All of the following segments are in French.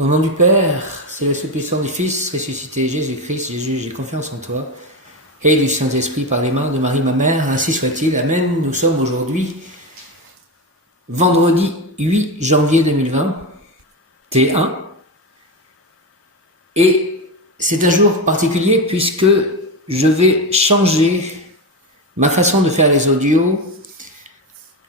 Au nom du Père, c'est le puissant du Fils, ressuscité Jésus-Christ. Jésus, j'ai confiance en toi. Et du Saint-Esprit par les mains de Marie ma mère, ainsi soit-il. Amen. Nous sommes aujourd'hui vendredi 8 janvier 2020, T1. Et c'est un jour particulier puisque je vais changer ma façon de faire les audios.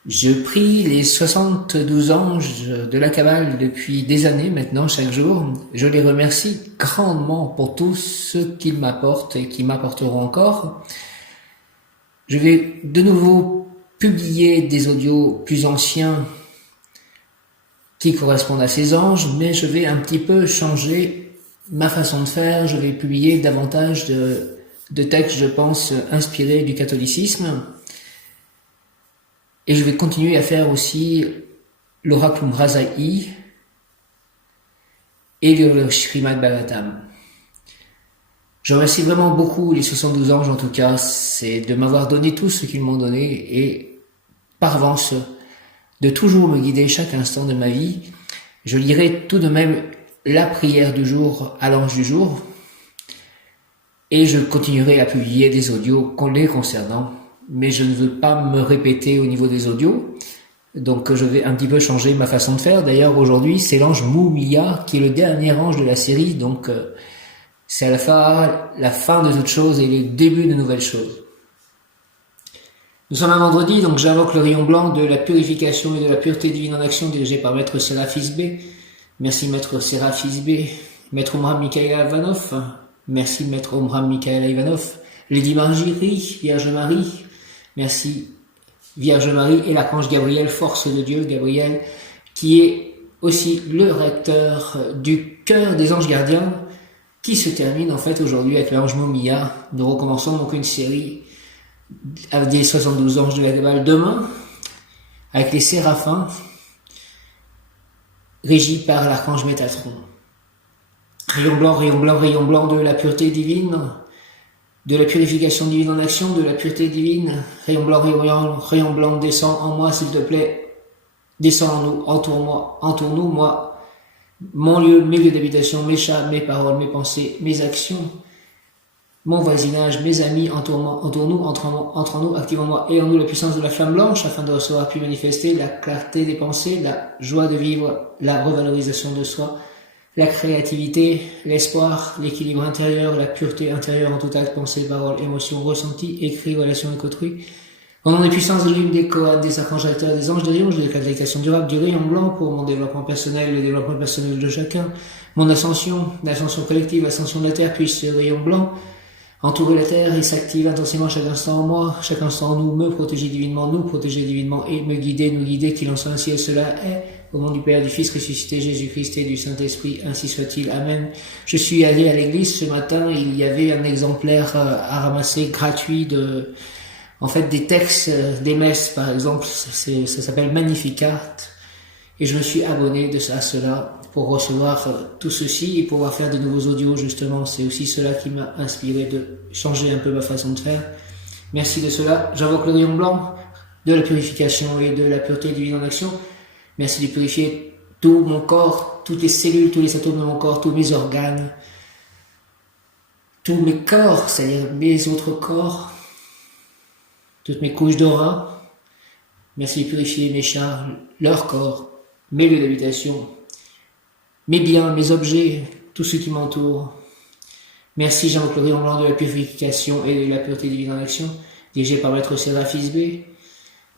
Je prie les 72 anges de la Kabbale depuis des années maintenant, chaque jour. Je les remercie grandement pour tout ce qu'ils m'apportent et qui m'apporteront encore. Je vais de nouveau publier des audios plus anciens qui correspondent à ces anges, mais je vais un petit peu changer ma façon de faire. Je vais publier davantage de textes, je pense, inspirés du catholicisme. Et je vais continuer à faire aussi l'Oraculum Razaï et le Srimad Bhagavatam. Je remercie vraiment beaucoup les 72 anges en tout cas, c'est de m'avoir donné tout ce qu'ils m'ont donné et par avance de toujours me guider chaque instant de ma vie. Je lirai tout de même la prière du jour à l'ange du jour et je continuerai à publier des audios les concernant. Mais je ne veux pas me répéter au niveau des audios, donc je vais un petit peu changer ma façon de faire. D'ailleurs aujourd'hui c'est l'ange Moumia qui est le dernier ange de la série, donc c'est à la fin de toutes choses et le début de nouvelles choses. Nous sommes un vendredi, donc j'invoque le rayon blanc de la purification et de la pureté divine en action dirigé par Maître Séraphis B. Merci Maître Séraphis B. Maître Omram Mikhaïla Ivanov. Merci Maître Omram Mikhaïla Ivanov. Lady Marjorie, Vierge Marie. Merci Vierge Marie et l'archange Gabriel, force de Dieu, Gabriel, qui est aussi le recteur du cœur des anges gardiens, qui se termine en fait aujourd'hui avec l'ange Moumia. Nous recommençons donc une série avec des 72 anges de la Kabbale demain, avec les séraphins, régis par l'archange Métatron. Rayon blanc, rayon blanc, rayon blanc de la pureté divine, de la purification divine en action, de la pureté divine. Rayon blanc, descend en moi, s'il te plaît. Descends en nous, entoure-moi, entoure-nous, moi, mon lieu, mes lieux d'habitation, mes chats, mes paroles, mes pensées, mes actions, mon voisinage, mes amis, entoure-moi, entoure-nous, entre en nous, active en moi et en nous la puissance de la flamme blanche, afin de recevoir puis manifester la clarté des pensées, la joie de vivre, la revalorisation de soi, la créativité, l'espoir, l'équilibre intérieur, la pureté intérieure en tout acte, pensée, parole, émotion, ressenti, écrit, relation avec autrui. Au nom des puissances de l'une des Kohath, des archanges acteurs, des anges, des rayons, de l'application durable, du rayon blanc pour mon développement personnel, le développement personnel de chacun, mon ascension, l'ascension collective, l'ascension de la Terre, puisse ce rayon blanc entourer la Terre et s'active intensément chaque instant en moi, chaque instant en nous, me protéger divinement, nous protéger divinement et me guider, nous guider, qu'il en soit ainsi et cela est. Au nom du Père, du Fils ressuscité, Jésus-Christ et du Saint-Esprit, ainsi soit-il. Amen. Je suis allé à l'église ce matin, il y avait un exemplaire à ramasser gratuit des textes des messes, par exemple, ça s'appelle Magnificat, et je me suis abonné à cela pour recevoir tout ceci et pouvoir faire de nouveaux audios, justement. C'est aussi cela qui m'a inspiré de changer un peu ma façon de faire. Merci de cela. J'invoque le rayon blanc de la purification et de la pureté divine en action. Merci de purifier tout mon corps, toutes les cellules, tous les atomes de mon corps, tous mes organes, tous mes corps, c'est-à-dire mes autres corps, toutes mes couches d'aura. Merci de purifier mes chats, leur corps, mes lieux d'habitation, mes biens, mes objets, tout ce qui m'entoure. Merci, j'invoque le rayon blanc de la purification et de la pureté divine en action, dirigé par Maître Séraphis B.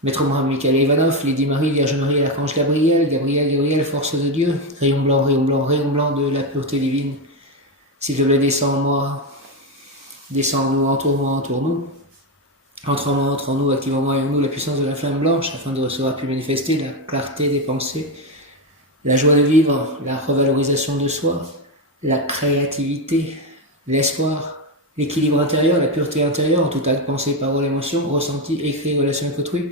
Maître Omram Mikhaïla Ivanov, Lady Marie, Vierge Marie, l'archange Gabriel, force de Dieu, rayon blanc, rayon blanc, rayon blanc de la pureté divine. S'il te plaît, descends en moi, descends en nous, entoure-moi, entoure-nous. Entre en moi, entre en nous, active en moi et en nous la puissance de la flamme blanche, afin de recevoir puis manifester la clarté des pensées, la joie de vivre, la revalorisation de soi, la créativité, l'espoir, l'équilibre intérieur, la pureté intérieure en tout acte, pensée, parole, émotion, ressenti, écrit, relation avec autrui.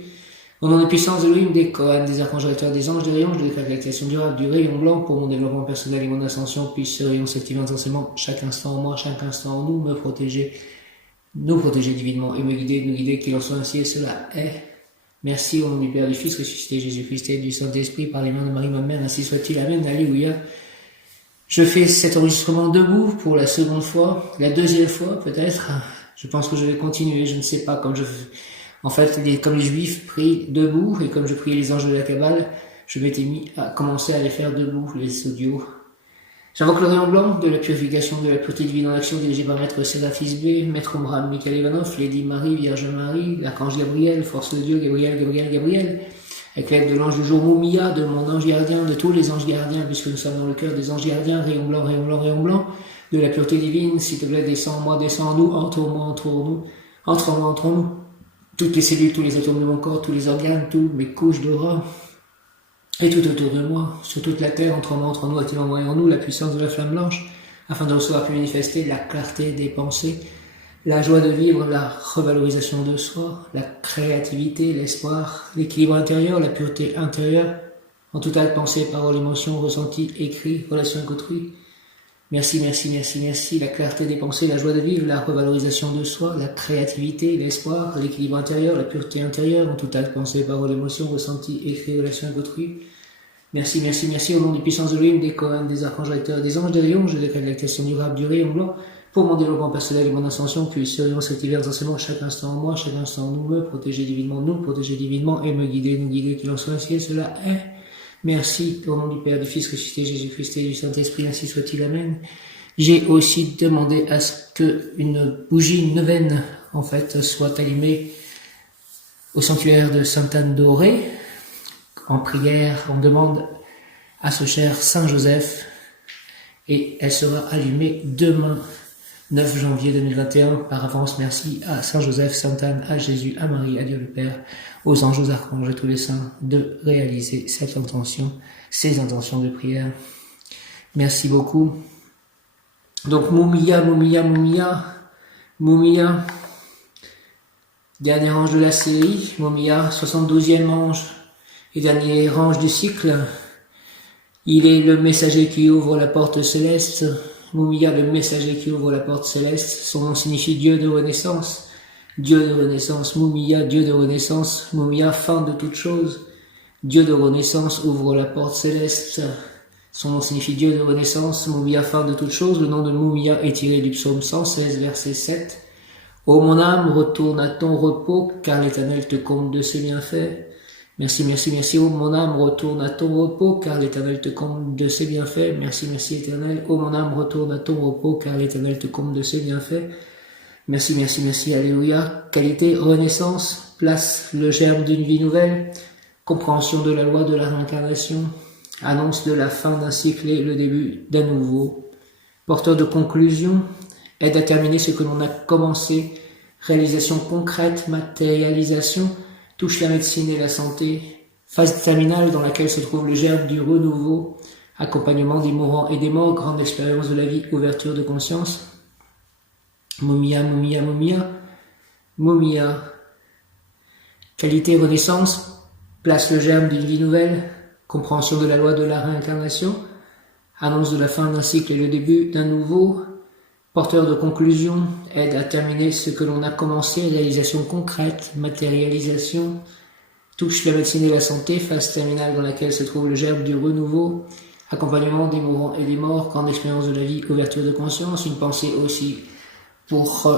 Au nom des puissances de l'une des Kohath, des archanges acteurs, des anges, des rayons, je déclare l'activation durable du rayon blanc pour mon développement personnel et mon ascension, puisse ce rayon s'activer intensément chaque instant en moi, chaque instant en nous, me protéger, nous protéger divinement et me guider, qu'il en soit ainsi et cela est. Merci au nom du Père, du Fils ressuscité, Jésus-Christ et du Saint-Esprit par les mains de Marie ma mère, ainsi soit-il. Amen. Alléluia. Je fais cet enregistrement debout pour la seconde fois, la deuxième fois peut-être. Je pense que je vais continuer, je ne sais pas, en fait, comme les juifs prient debout, et comme je priais les anges de la Kabbale, je m'étais mis à commencer à les faire debout, les audios. J'invoque le rayon blanc de la purification de la pureté divine en action dirigée par Maître Séraphis B, Maître Omram Michael Ivanov, Lady Marie, Vierge Marie, l'Archange Gabriel, Force de Dieu, Gabriel, avec l'aide de l'ange du jour Moumia, de mon ange gardien, de tous les anges gardiens, puisque nous sommes dans le cœur des anges gardiens, rayon blanc, de la pureté divine, s'il te plaît, descends en moi, descends en nous, entoure-moi, entoure-nous, entre-moi, entre-nous, toutes les cellules, tous les atomes de mon corps, tous les organes, toutes mes couches d'aura, et tout autour de moi, sur toute la terre, entre moi, entre nous, attirant en nous la puissance de la flamme blanche, afin de recevoir puis manifester la clarté des pensées, la joie de vivre, la revalorisation de soi, la créativité, l'espoir, l'équilibre intérieur, la pureté intérieure, en tout acte, pensée, parole, émotion, ressenti, écrit, relation avec autrui. Merci, la clarté des pensées, la joie de vivre, la revalorisation de soi, la créativité, l'espoir, l'équilibre intérieur, la pureté intérieure, en tout acte, pensée, parole, émotion, ressenti, écrit, relation avec autrui. Merci, au nom des puissances de l'huile, des Coran, des archanges recteurs, des anges, des rayons, je décrète l'actation durable du rayon blanc, pour mon développement personnel et mon ascension, puis surveillant cet hiver intensément chaque instant en moi, chaque instant en nous, me protéger divinement et me guider, qu'il en soit ainsi, et cela est. Merci, au nom du Père, du Fils ressuscité, Jésus-Christ et du Saint-Esprit, ainsi soit-il, amen. J'ai aussi demandé à ce que une bougie neuvaine, en fait, soit allumée au sanctuaire de Sainte-Anne d'Auray. En prière, on demande à ce cher Saint Joseph, et elle sera allumée demain, 9 janvier 2021, par avance. Merci à Saint Joseph, Sainte Anne, à Jésus, à Marie, à Dieu le Père, aux anges, aux archanges, à tous les saints, de réaliser cette intention, ces intentions de prière. Merci beaucoup. Donc, Moumia, dernier ange de la série, Moumia, 72e ange et dernier ange du cycle. Il est le messager qui ouvre la porte céleste. Moumia, le messager qui ouvre la porte céleste. Son nom signifie Dieu de renaissance. Dieu de renaissance. Moumia, Dieu de renaissance. Moumia, fin de toute chose. Dieu de renaissance ouvre la porte céleste. Son nom signifie Dieu de renaissance. Moumia, fin de toute chose. Le nom de Moumia est tiré du psaume 116, verset 7. Ô mon âme, retourne à ton repos, car l'Éternel te comble de ses bienfaits. Merci, ô mon âme, retourne à ton repos, car l'Éternel te comble de ses bienfaits. Merci, Éternel. Ô mon âme, retourne à ton repos, car l'Éternel te comble de ses bienfaits. Merci, alléluia. Qualité, renaissance, place le germe d'une vie nouvelle, compréhension de la loi de la réincarnation, annonce de la fin d'un cycle et le début d'un nouveau. Porteur de conclusion, aide à terminer ce que l'on a commencé, réalisation concrète, matérialisation, touche la médecine et la santé, phase terminale dans laquelle se trouve le germe du renouveau, accompagnement des mourants et des morts, grande expérience de la vie, ouverture de conscience. Moumia. Qualité renaissance, place le germe d'une vie nouvelle, compréhension de la loi de la réincarnation, annonce de la fin d'un cycle et le début d'un nouveau, porteur de conclusion, aide à terminer ce que l'on a commencé, réalisation concrète, matérialisation, touche la médecine et la santé, phase terminale dans laquelle se trouve le germe du renouveau, accompagnement des mourants et des morts, grande expérience de la vie, ouverture de conscience, une pensée aussi pour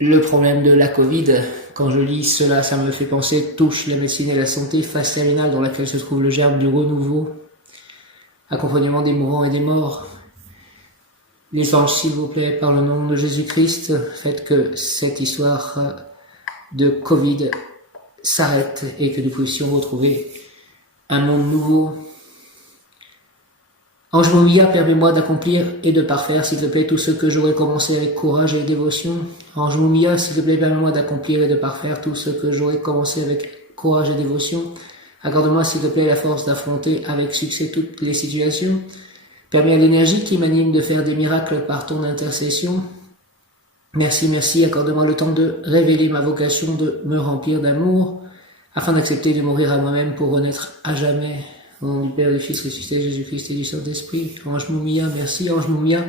le problème de la Covid. Quand je lis cela, ça me fait penser, touche la médecine et la santé, phase terminale dans laquelle se trouve le germe du renouveau, accompagnement des mourants et des morts. Les anges, s'il vous plaît, par le nom de Jésus-Christ, faites que cette histoire de Covid s'arrête et que nous puissions retrouver un monde nouveau. Ange Moumia, permets-moi d'accomplir et de parfaire, s'il te plaît, tout ce que j'aurais commencé avec courage et dévotion. Ange Moumia, s'il te plaît, permets-moi d'accomplir et de parfaire tout ce que j'aurais commencé avec courage et dévotion. Accorde-moi, s'il te plaît, la force d'affronter avec succès toutes les situations. Permets à l'énergie qui m'anime de faire des miracles par ton intercession. Merci, accorde-moi le temps de révéler ma vocation, de me remplir d'amour, afin d'accepter de mourir à moi-même pour renaître à jamais. Au nom du Père, du Fils ressuscité, Jésus-Christ et du Saint-Esprit. Ange Moumia, merci, Ange Moumia.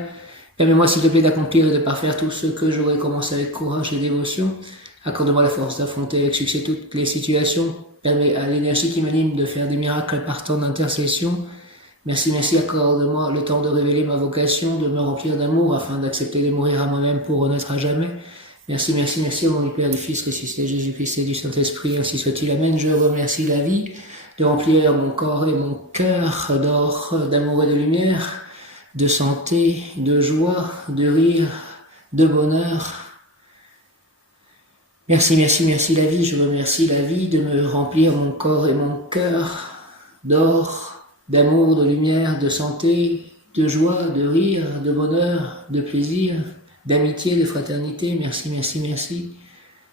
Permets-moi, s'il te plaît, d'accomplir et de parfaire tout ce que j'aurais commencé avec courage et dévotion. Accorde-moi la force d'affronter avec succès toutes les situations. Permets à l'énergie qui m'anime de faire des miracles par ton intercession. Merci, merci, accorde-moi le temps de révéler ma vocation, de me remplir d'amour afin d'accepter de mourir à moi-même pour renaître à jamais. Merci, merci, merci au nom du Père, du Fils, ressuscité, Jésus-Christ et du Saint-Esprit, ainsi soit-il. Amen. Je remercie la vie de remplir mon corps et mon cœur d'or, d'amour et de lumière, de santé, de joie, de rire, de bonheur. Merci, merci, merci la vie. Je remercie la vie de me remplir mon corps et mon cœur d'or, d'amour, de lumière, de santé, de joie, de rire, de bonheur, de plaisir, d'amitié, de fraternité. Merci, merci, merci.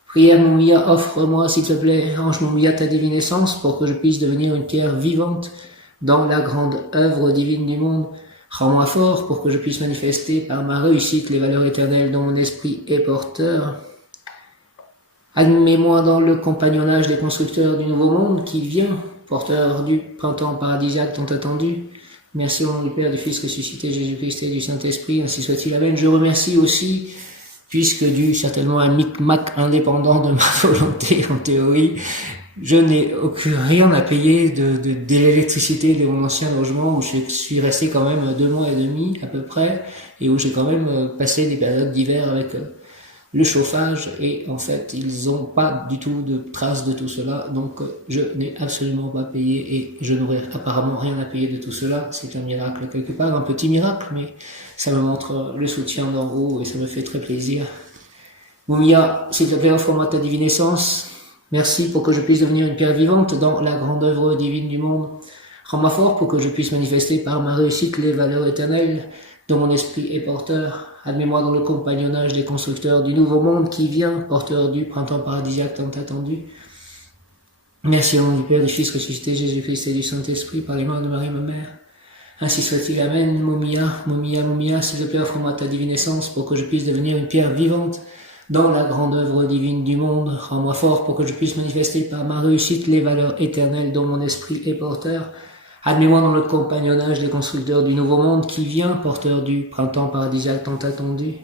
Prière Moumia, offre-moi, s'il te plaît, ange Moumia, ta divine essence, pour que je puisse devenir une pierre vivante dans la grande œuvre divine du monde. Rends-moi fort pour que je puisse manifester par ma réussite les valeurs éternelles dont mon esprit est porteur. Admets-moi dans le compagnonnage des constructeurs du nouveau monde qui vient, porteur du printemps paradisiaque tant attendu. Merci au nom du Père, du Fils ressuscité, Jésus-Christ et du Saint-Esprit, ainsi soit-il. Amen. Je remercie aussi, puisque dû certainement à un micmac indépendant de ma volonté en théorie, je n'ai rien à payer de l'électricité de mon ancien logement où je suis resté quand même 2 mois et demi à peu près et où j'ai quand même passé des périodes d'hiver avec le chauffage et en fait ils n'ont pas du tout de traces de tout cela, donc je n'ai absolument pas payé et je n'aurai apparemment rien à payer de tout cela. C'est un miracle quelque part, un petit miracle, mais ça me montre le soutien d'en haut et ça me fait très plaisir. Moumia, s'il te plaît, offre-moi ta divine essence. Merci pour que je puisse devenir une pierre vivante dans la grande œuvre divine du monde. Rends-moi fort pour que je puisse manifester par ma réussite les valeurs éternelles dont mon esprit est porteur. Admets-moi dans le compagnonnage des constructeurs du nouveau monde qui vient, porteur du printemps paradisiaque tant attendu. Merci au nom du Père, du Fils ressuscité, Jésus-Christ et du Saint-Esprit, par les mains de Marie, ma mère. Ainsi soit-il. Amen. Moumia, Moumia, Moumia, s'il te plaît, offre-moi ta divine essence pour que je puisse devenir une pierre vivante dans la grande œuvre divine du monde. Rends-moi fort pour que je puisse manifester par ma réussite les valeurs éternelles dont mon esprit est porteur. Admets-moi dans le compagnonnage des constructeurs du nouveau monde qui vient, porteur du printemps paradisiaque tant attendu.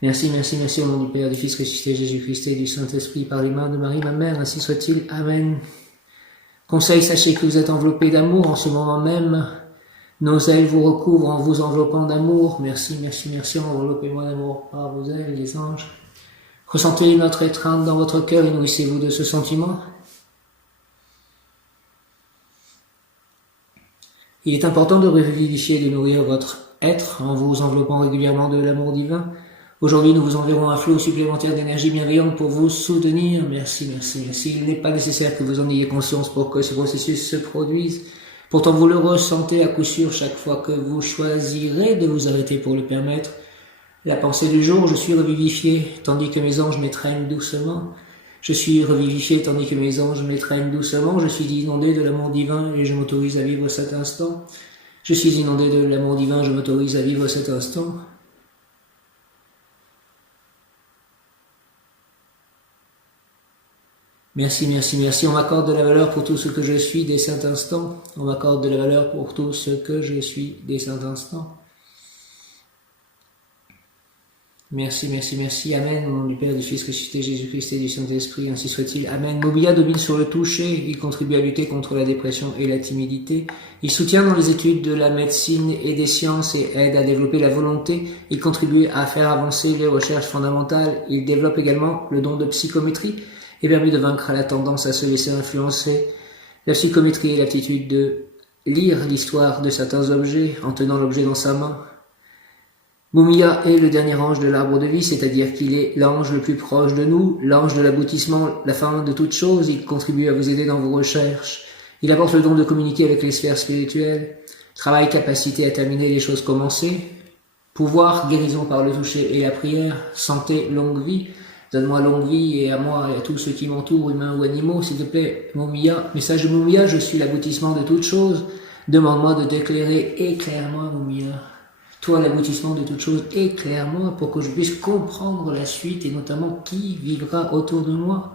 Merci, merci, merci au nom du Père, du Fils ressuscité, Jésus-Christ et du Saint-Esprit, par les mains de Marie, ma mère, ainsi soit-il. Amen. Conseil, sachez que vous êtes enveloppés d'amour en ce moment même. Nos ailes vous recouvrent en vous enveloppant d'amour. Merci, merci, merci, enveloppez-moi d'amour par vos ailes, les anges. Ressentez notre étreinte dans votre cœur et nourrissez-vous de ce sentiment. Il est important de revivifier et de nourrir votre être en vous enveloppant régulièrement de l'amour divin. Aujourd'hui, nous vous enverrons un flot supplémentaire d'énergie bienveillante pour vous soutenir. Merci, merci, merci. Il n'est pas nécessaire que vous en ayez conscience pour que ce processus se produise. Pourtant, vous le ressentez à coup sûr chaque fois que vous choisirez de vous arrêter pour le permettre. La pensée du jour, je suis revivifié, tandis que mes anges m'étreignent doucement. Je suis revivifié, tandis que mes anges m'étreignent doucement. Je suis inondé de l'amour divin et je m'autorise à vivre cet instant. Je suis inondé de l'amour divin, je m'autorise à vivre cet instant. Merci, merci, merci. On m'accorde de la valeur pour tout ce que je suis dès cet instant. On m'accorde de la valeur pour tout ce que je suis dès cet instant. Merci, merci, merci. Amen. Au nom du Père, du Fils ressuscité, Jésus-Christ et du Saint-Esprit, ainsi soit-il. Amen. Moumia domine sur le toucher. Il contribue à lutter contre la dépression et la timidité. Il soutient dans les études de la médecine et des sciences et aide à développer la volonté. Il contribue à faire avancer les recherches fondamentales. Il développe également le don de psychométrie et permet de vaincre la tendance à se laisser influencer. La psychométrie est l'aptitude de lire l'histoire de certains objets en tenant l'objet dans sa main. Moumia est le dernier ange de l'arbre de vie, c'est-à-dire qu'il est l'ange le plus proche de nous, l'ange de l'aboutissement, la fin de toute chose. Il contribue à vous aider dans vos recherches. Il apporte le don de communiquer avec les sphères spirituelles. Travail, capacité à terminer les choses commencées. Pouvoir, guérison par le toucher et la prière. Santé, longue vie. Donne-moi longue vie et à moi et à tous ceux qui m'entourent, humains ou animaux, s'il te plaît. Moumia, message de Moumia, je suis l'aboutissement de toute chose. Demande-moi de t'éclairer, éclaire-moi, Moumia. Toi, l'aboutissement de toute chose, éclaire-moi pour que je puisse comprendre la suite et notamment qui vivra autour de moi.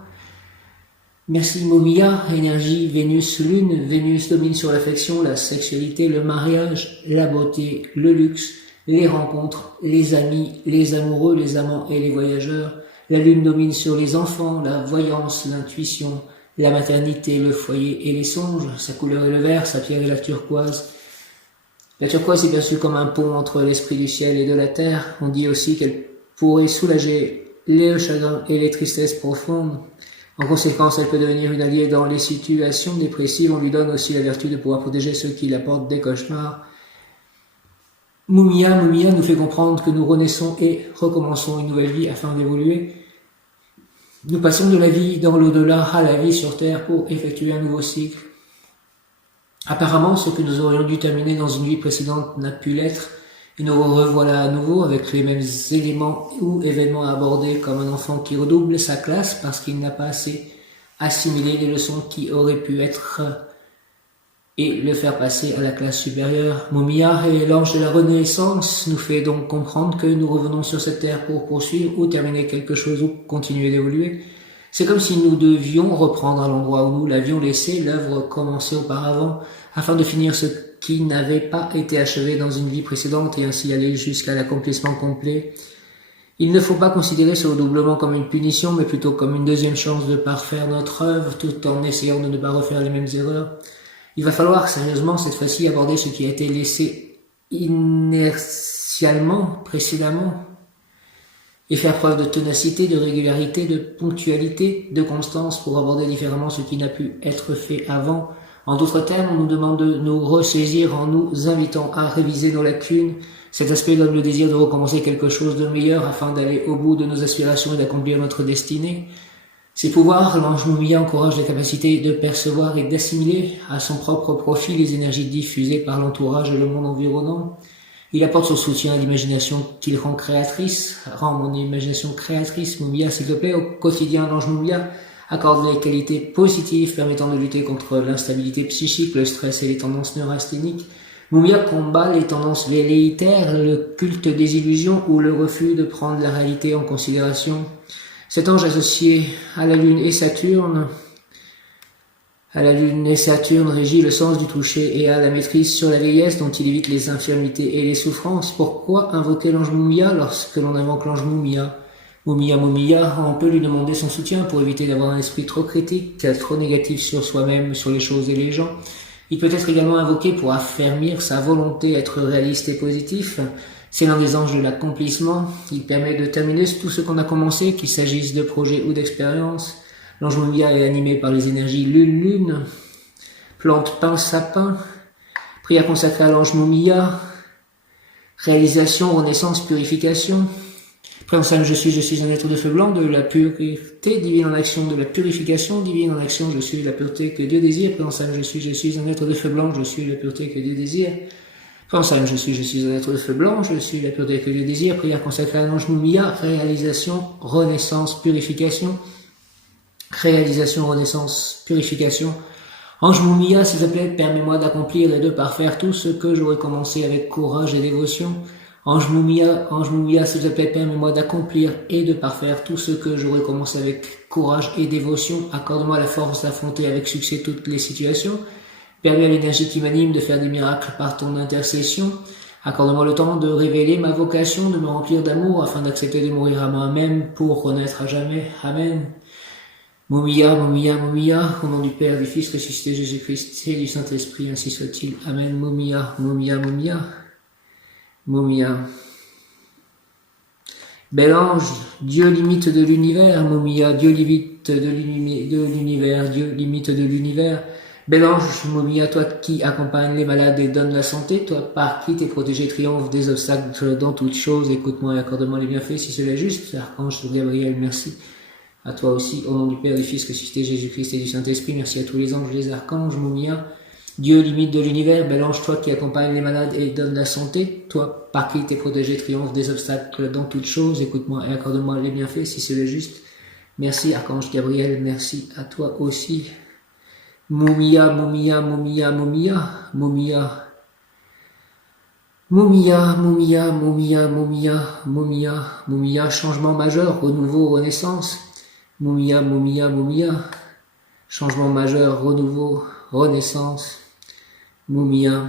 Merci Moumia, énergie, Vénus, Lune. Vénus domine sur l'affection, la sexualité, le mariage, la beauté, le luxe, les rencontres, les amis, les amoureux, les amants et les voyageurs. La Lune domine sur les enfants, la voyance, l'intuition, la maternité, le foyer et les songes. Sa couleur est le vert, sa pierre est la turquoise. La turquoise est perçue comme un pont entre l'esprit du ciel et de la terre. On dit aussi qu'elle pourrait soulager les chagrins et les tristesses profondes. En conséquence, elle peut devenir une alliée dans les situations dépressives. On lui donne aussi la vertu de pouvoir protéger ceux qui la portent des cauchemars. Mumia nous fait comprendre que nous renaissons et recommençons une nouvelle vie afin d'évoluer. Nous passons de la vie dans l'au-delà à la vie sur Terre pour effectuer un nouveau cycle. Apparemment, ce que nous aurions dû terminer dans une vie précédente n'a pu l'être, et nous revoilà à nouveau avec les mêmes éléments ou événements abordés comme un enfant qui redouble sa classe parce qu'il n'a pas assez assimilé les leçons qui auraient pu être et le faire passer à la classe supérieure. Mumia et l'ange de la Renaissance nous fait donc comprendre que nous revenons sur cette terre pour poursuivre ou terminer quelque chose ou continuer d'évoluer. C'est comme si nous devions reprendre à l'endroit où nous l'avions laissé, l'œuvre commencée auparavant, afin de finir ce qui n'avait pas été achevé dans une vie précédente et ainsi aller jusqu'à l'accomplissement complet. Il ne faut pas considérer ce redoublement comme une punition, mais plutôt comme une deuxième chance de parfaire notre œuvre, tout en essayant de ne pas refaire les mêmes erreurs. Il va falloir sérieusement cette fois-ci aborder ce qui a été laissé inertialement précédemment et faire preuve de ténacité, de régularité, de ponctualité, de constance pour aborder différemment ce qui n'a pu être fait avant. En d'autres termes, on nous demande de nous ressaisir en nous invitant à réviser nos lacunes. Cet aspect donne le désir de recommencer quelque chose de meilleur afin d'aller au bout de nos aspirations et d'accomplir notre destinée. Ces pouvoirs, l'ange Mumia encourage la capacité de percevoir et d'assimiler à son propre profit les énergies diffusées par l'entourage et le monde environnant. Il apporte son soutien à l'imagination qu'il rend créatrice. Rends mon imagination créatrice, Mumia, s'il te plaît. Au quotidien, l'ange Mumia accorde les qualités positives permettant de lutter contre l'instabilité psychique, le stress et les tendances neurasthéniques. Mumia combat les tendances velléitaires, le culte des illusions ou le refus de prendre la réalité en considération. Cet ange associé à la Lune et Saturne régit le sens du toucher et à la maîtrise sur la vieillesse dont il évite les infirmités et les souffrances. Pourquoi invoquer l'ange Mumia lorsque l'on invoque l'ange Mumia? Mumia, on peut lui demander son soutien pour éviter d'avoir un esprit trop critique, trop négatif sur soi-même, sur les choses et les gens. Il peut être également invoqué pour affermir sa volonté, être réaliste et positif. C'est l'un des anges de l'accomplissement. Il permet de terminer tout ce qu'on a commencé, qu'il s'agisse de projets ou d'expériences. L'ange Mumia est animé par les énergies lune, plante, pain, sapin. Prière consacrée à l'ange Mumia. Réalisation, renaissance, purification. Prière je suis un être de feu blanc, de la pureté divine en action, de la purification divine en action. Je suis la pureté que Dieu désire. Prière je suis un être de feu blanc, je suis la pureté que Dieu désire. Prière je suis un être de feu blanc, je suis la pureté que Dieu désire. Prière consacrée à l'ange Mumia. Réalisation, renaissance, purification. Réalisation, renaissance, purification. Ange Mumia, s'il te plaît, permets-moi d'accomplir et de parfaire tout ce que j'aurais commencé avec courage et dévotion. Ange Mumia, s'il te plaît, permets-moi d'accomplir et de parfaire tout ce que j'aurais commencé avec courage et dévotion. Accorde-moi la force d'affronter avec succès toutes les situations. Permets à l'énergie qui m'anime de faire des miracles par ton intercession. Accorde-moi le temps de révéler ma vocation, de me remplir d'amour afin d'accepter de mourir à moi-même pour renaître à jamais. Amen. Mumia, au nom du Père, du Fils, ressuscité Jésus-Christ et du Saint-Esprit, ainsi soit-il. Amen. Mumia. Bel ange, Dieu limite de l'univers. Mumia, Dieu limite de l'univers, Dieu limite de l'univers. Bel ange, Mumia, toi qui accompagnes les malades et donnes la santé, toi par qui t'es protégé, triomphe des obstacles dans toutes choses, écoute-moi et accorde-moi les bienfaits si cela est juste. Archange Gabriel, merci. À toi aussi, au nom du Père, du Fils, ressuscité Jésus-Christ et du Saint-Esprit, merci à tous les anges, les archanges, Mumia. Dieu limite de l'univers, bel ange, toi qui accompagnes les malades et donnes la santé, toi par qui t'es protégé, triomphe des obstacles dans toutes choses, écoute-moi et accorde-moi les bienfaits si c'est le juste. Merci Archange Gabriel, merci à toi aussi. Mumia, changement majeur, renouveau, renaissance. Mumia, changement majeur, renouveau, renaissance. Mumia.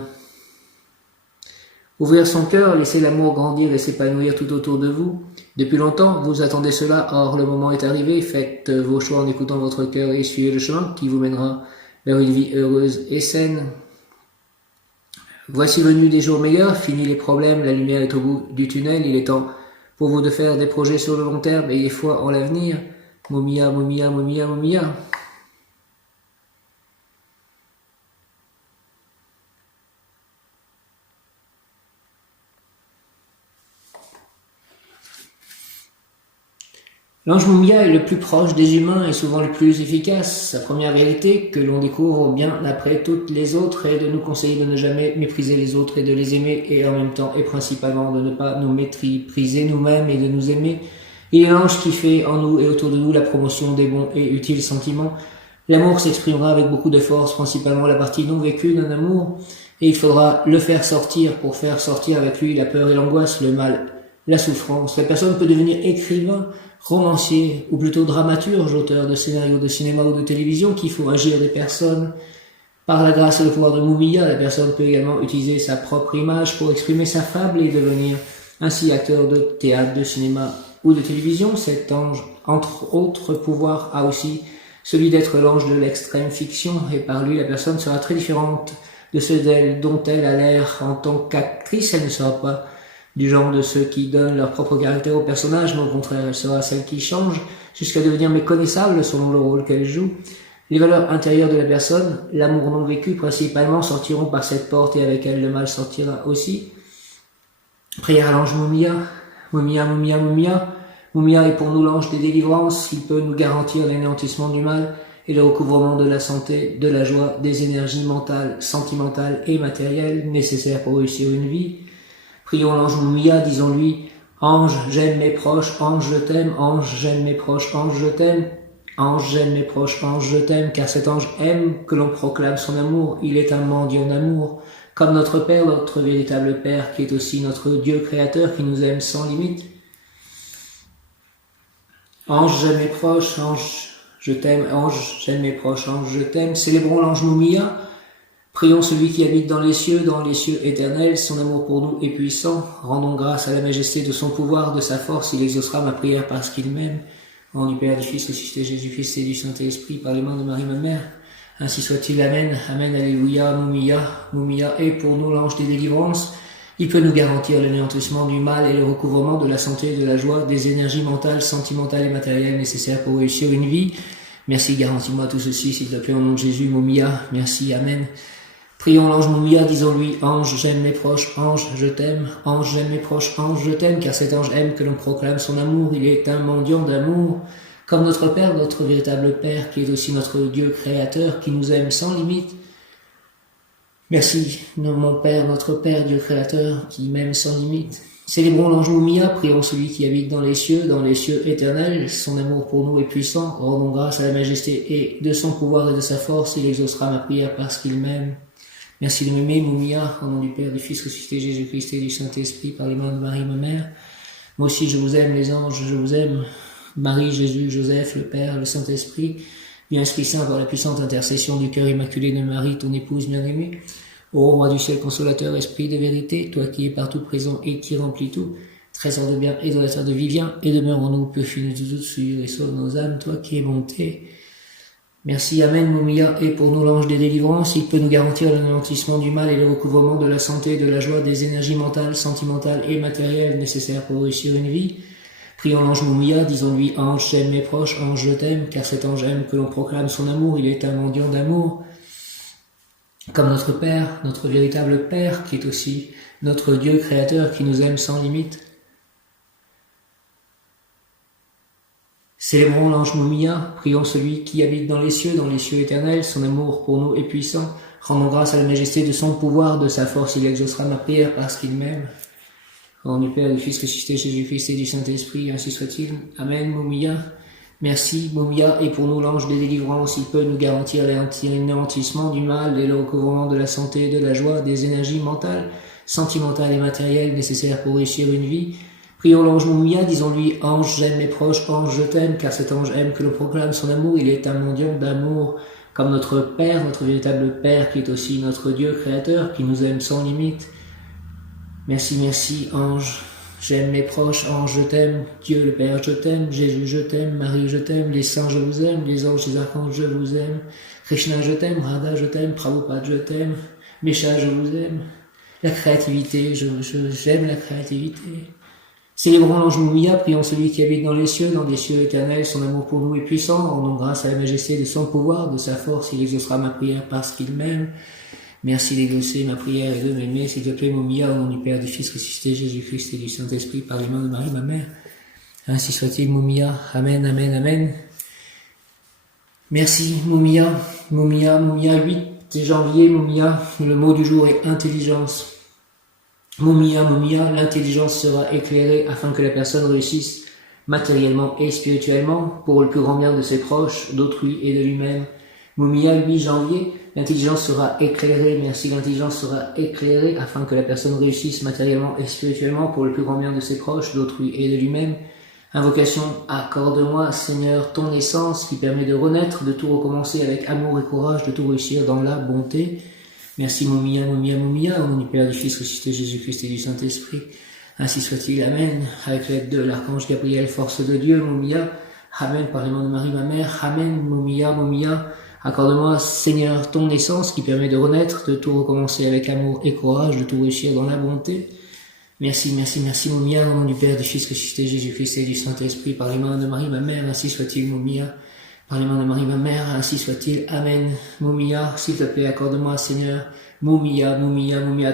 Ouvrir son cœur, laisser l'amour grandir et s'épanouir tout autour de vous. Depuis longtemps, vous attendez cela, or le moment est arrivé. Faites vos choix en écoutant votre cœur et suivez le chemin qui vous mènera vers une vie heureuse et saine. Voici venu des jours meilleurs, fini les problèmes, la lumière est au bout du tunnel, il est temps pour vous de faire des projets sur le long terme, ayez foi en l'avenir. Momia, momia, momia, momia. L'ange Mumia est le plus proche des humains et souvent le plus efficace. Sa première vérité, que l'on découvre bien après toutes les autres, est de nous conseiller de ne jamais mépriser les autres et de les aimer, et en même temps et principalement de ne pas nous mépriser nous-mêmes et de nous aimer. Il est l'ange qui fait en nous et autour de nous la promotion des bons et utiles sentiments. L'amour s'exprimera avec beaucoup de force, principalement la partie non vécue d'un amour, et il faudra le faire sortir pour faire sortir avec lui la peur et l'angoisse, le mal, la souffrance. La personne peut devenir écrivain, romancier, ou plutôt dramaturge, auteur de scénarios de cinéma ou de télévision qui font agir des personnes. Par la grâce et le pouvoir de Mumia, la personne peut également utiliser sa propre image pour exprimer sa fable et devenir ainsi acteur de théâtre, de cinéma ou de télévision. Cet ange, entre autres pouvoirs, a aussi celui d'être l'ange de l'extrême fiction, et par lui la personne sera très différente de ceux dont elle a l'air en tant qu'actrice. Elle ne sera pas du genre de ceux qui donnent leur propre caractère au personnage, mais au contraire, elle sera celle qui change jusqu'à devenir méconnaissable selon le rôle qu'elle joue. Les valeurs intérieures de la personne, l'amour non vécu principalement, sortiront par cette porte, et avec elle le mal sortira aussi. Prière à l'ange Mumia. Mumia, Mumia, Mumia. Mumia est pour nous l'ange des délivrances. Il peut nous garantir l'anéantissement du mal et le recouvrement de la santé, de la joie, des énergies mentales, sentimentales et matérielles nécessaires pour réussir une vie. Prions l'ange Mumia, disons-lui: ange, j'aime mes proches, ange, je t'aime, ange, j'aime mes proches, ange, je t'aime, ange, j'aime mes proches, ange, je t'aime, car cet ange aime que l'on proclame son amour, il est un mendiant d'amour, comme notre Père, notre véritable Père, qui est aussi notre Dieu créateur, qui nous aime sans limite. Ange, j'aime mes proches, ange, je t'aime, ange, j'aime mes proches, ange, je t'aime. Célébrons l'ange Mumia. Prions celui qui habite dans les cieux éternels, son amour pour nous est puissant. Rendons grâce à la majesté de son pouvoir, de sa force, il exaucera ma prière parce qu'il m'aime. Au nom du Père, du Fils, ressuscité Jésus-Christ et du Saint-Esprit, par les mains de Marie, ma mère. Ainsi soit-il, Amen, Amen, Alléluia, Mumia, Mumia est pour nous l'ange des délivrances. Il peut nous garantir l'anéantissement du mal et le recouvrement de la santé, de la joie, des énergies mentales, sentimentales et matérielles nécessaires pour réussir une vie. Merci, garantis-moi tout ceci, s'il te plaît, au nom de Jésus, Mumia. Merci, Amen. Prions l'ange Mumia, disons-lui: ange, j'aime mes proches, ange, je t'aime, ange, j'aime mes proches, ange, je t'aime, car cet ange aime que l'on proclame son amour, il est un mendiant d'amour, comme notre Père, notre véritable Père, qui est aussi notre Dieu créateur, qui nous aime sans limite. Merci, mon Père, notre Père, Dieu créateur, qui m'aime sans limite. Célébrons l'ange Mumia, prions celui qui habite dans les cieux éternels, son amour pour nous est puissant, rendons grâce à la majesté et de son pouvoir et de sa force, il exaucera ma prière parce qu'il m'aime. Merci de m'aimer, Mumia, au nom du Père, du Fils ressuscité Jésus-Christ et du Saint-Esprit, par les mains de Marie, ma mère. Moi aussi, je vous aime, les anges, je vous aime. Marie, Jésus, Joseph, le Père, le Saint-Esprit, bien Esprit Saint, par la puissante intercession du cœur immaculé de Marie, ton épouse bien-aimée. Ô roi du ciel consolateur, esprit de vérité, toi qui es partout présent et qui remplis tout, trésor de bien et donateur de vie, viens et demeure en nous, peu fine de toute souillure et sauve nos âmes, toi qui es bonté. Merci, Amen, Mumia est pour nous l'ange des délivrances, il peut nous garantir l'anéantissement du mal et le recouvrement de la santé, de la joie, des énergies mentales, sentimentales et matérielles nécessaires pour réussir une vie. Prions l'ange Mumia, disons-lui: ange, j'aime mes proches, ange, je t'aime, car cet ange aime que l'on proclame son amour, il est un mendiant d'amour. Comme notre Père, notre véritable Père, qui est aussi notre Dieu créateur, qui nous aime sans limite. Célébrons l'ange Mumia, prions celui qui habite dans les cieux éternels, son amour pour nous est puissant, rendons grâce à la majesté de son pouvoir, de sa force, il exaucera ma prière parce qu'il m'aime. Au nom du Père, du Fils ressuscité Jésus-Christ et du Saint-Esprit, ainsi soit-il. Amen, Mumia. Merci, Mumia est pour nous l'ange des délivrances, il peut nous garantir l'anéantissement du mal et le recouvrement de la santé, de la joie, des énergies mentales, sentimentales et matérielles nécessaires pour réussir une vie. Prions l'ange Mumia, disons-lui: ange, j'aime mes proches, ange, je t'aime, car cet ange aime que l'on proclame son amour, il est un mendiant d'amour, comme notre Père, notre véritable Père, qui est aussi notre Dieu créateur, qui nous aime sans limite. Merci, merci, ange, j'aime mes proches, ange, je t'aime, Dieu le Père, je t'aime, Jésus, je t'aime, Marie, je t'aime, les saints, je vous aime, les anges, les archanges, je vous aime, Krishna, je t'aime, Radha, je t'aime, Prabhupada, je t'aime, Mesha, je vous aime. la créativité, j'aime la créativité. Célébrons l'ange Moumia, prions celui qui habite dans les cieux éternels, son amour pour nous est puissant, rendons grâce à la majesté de son pouvoir, de sa force, il exaucera ma prière parce qu'il m'aime. Merci d'exaucer ma prière et de m'aimer, s'il te plaît, Moumia, au nom du Père, du Fils ressuscité, Jésus-Christ et du Saint-Esprit, par les mains de Marie, ma mère. Ainsi soit-il, Moumia. Amen, amen, amen. Merci, Moumia. Moumia, 8 janvier, Moumia. Le mot du jour est intelligence. Moumia, l'intelligence sera éclairée afin que la personne réussisse matériellement et spirituellement pour le plus grand bien de ses proches, d'autrui et de lui-même. Moumia, 8 janvier, l'intelligence sera éclairée, merci, l'intelligence sera éclairée afin que la personne réussisse matériellement et spirituellement pour le plus grand bien de ses proches, d'autrui et de lui-même. Invocation, accorde-moi, Seigneur, ton essence qui permet de renaître, de tout recommencer avec amour et courage, de tout réussir dans la bonté. Merci, Moumia, au nom du Père, du Fils ressuscité, Jésus-Christ et du Saint-Esprit. Ainsi soit-il, amen. Avec l'aide de l'archange Gabriel, force de Dieu, Moumia. Amen, par les mains de Marie, ma mère. Amen, Moumia. Accorde-moi, Seigneur, ton essence qui permet de renaître, de tout recommencer avec amour et courage, de tout réussir dans la bonté. Merci, Moumia, au nom du Père, du Fils ressuscité, Jésus-Christ et du Saint-Esprit, par les mains de Marie, ma mère. Ainsi soit-il, Moumia. Par les mains de Marie, ma mère, ainsi soit-il. Amen. Moumia, s'il te plaît, accorde-moi, Seigneur. Moumia,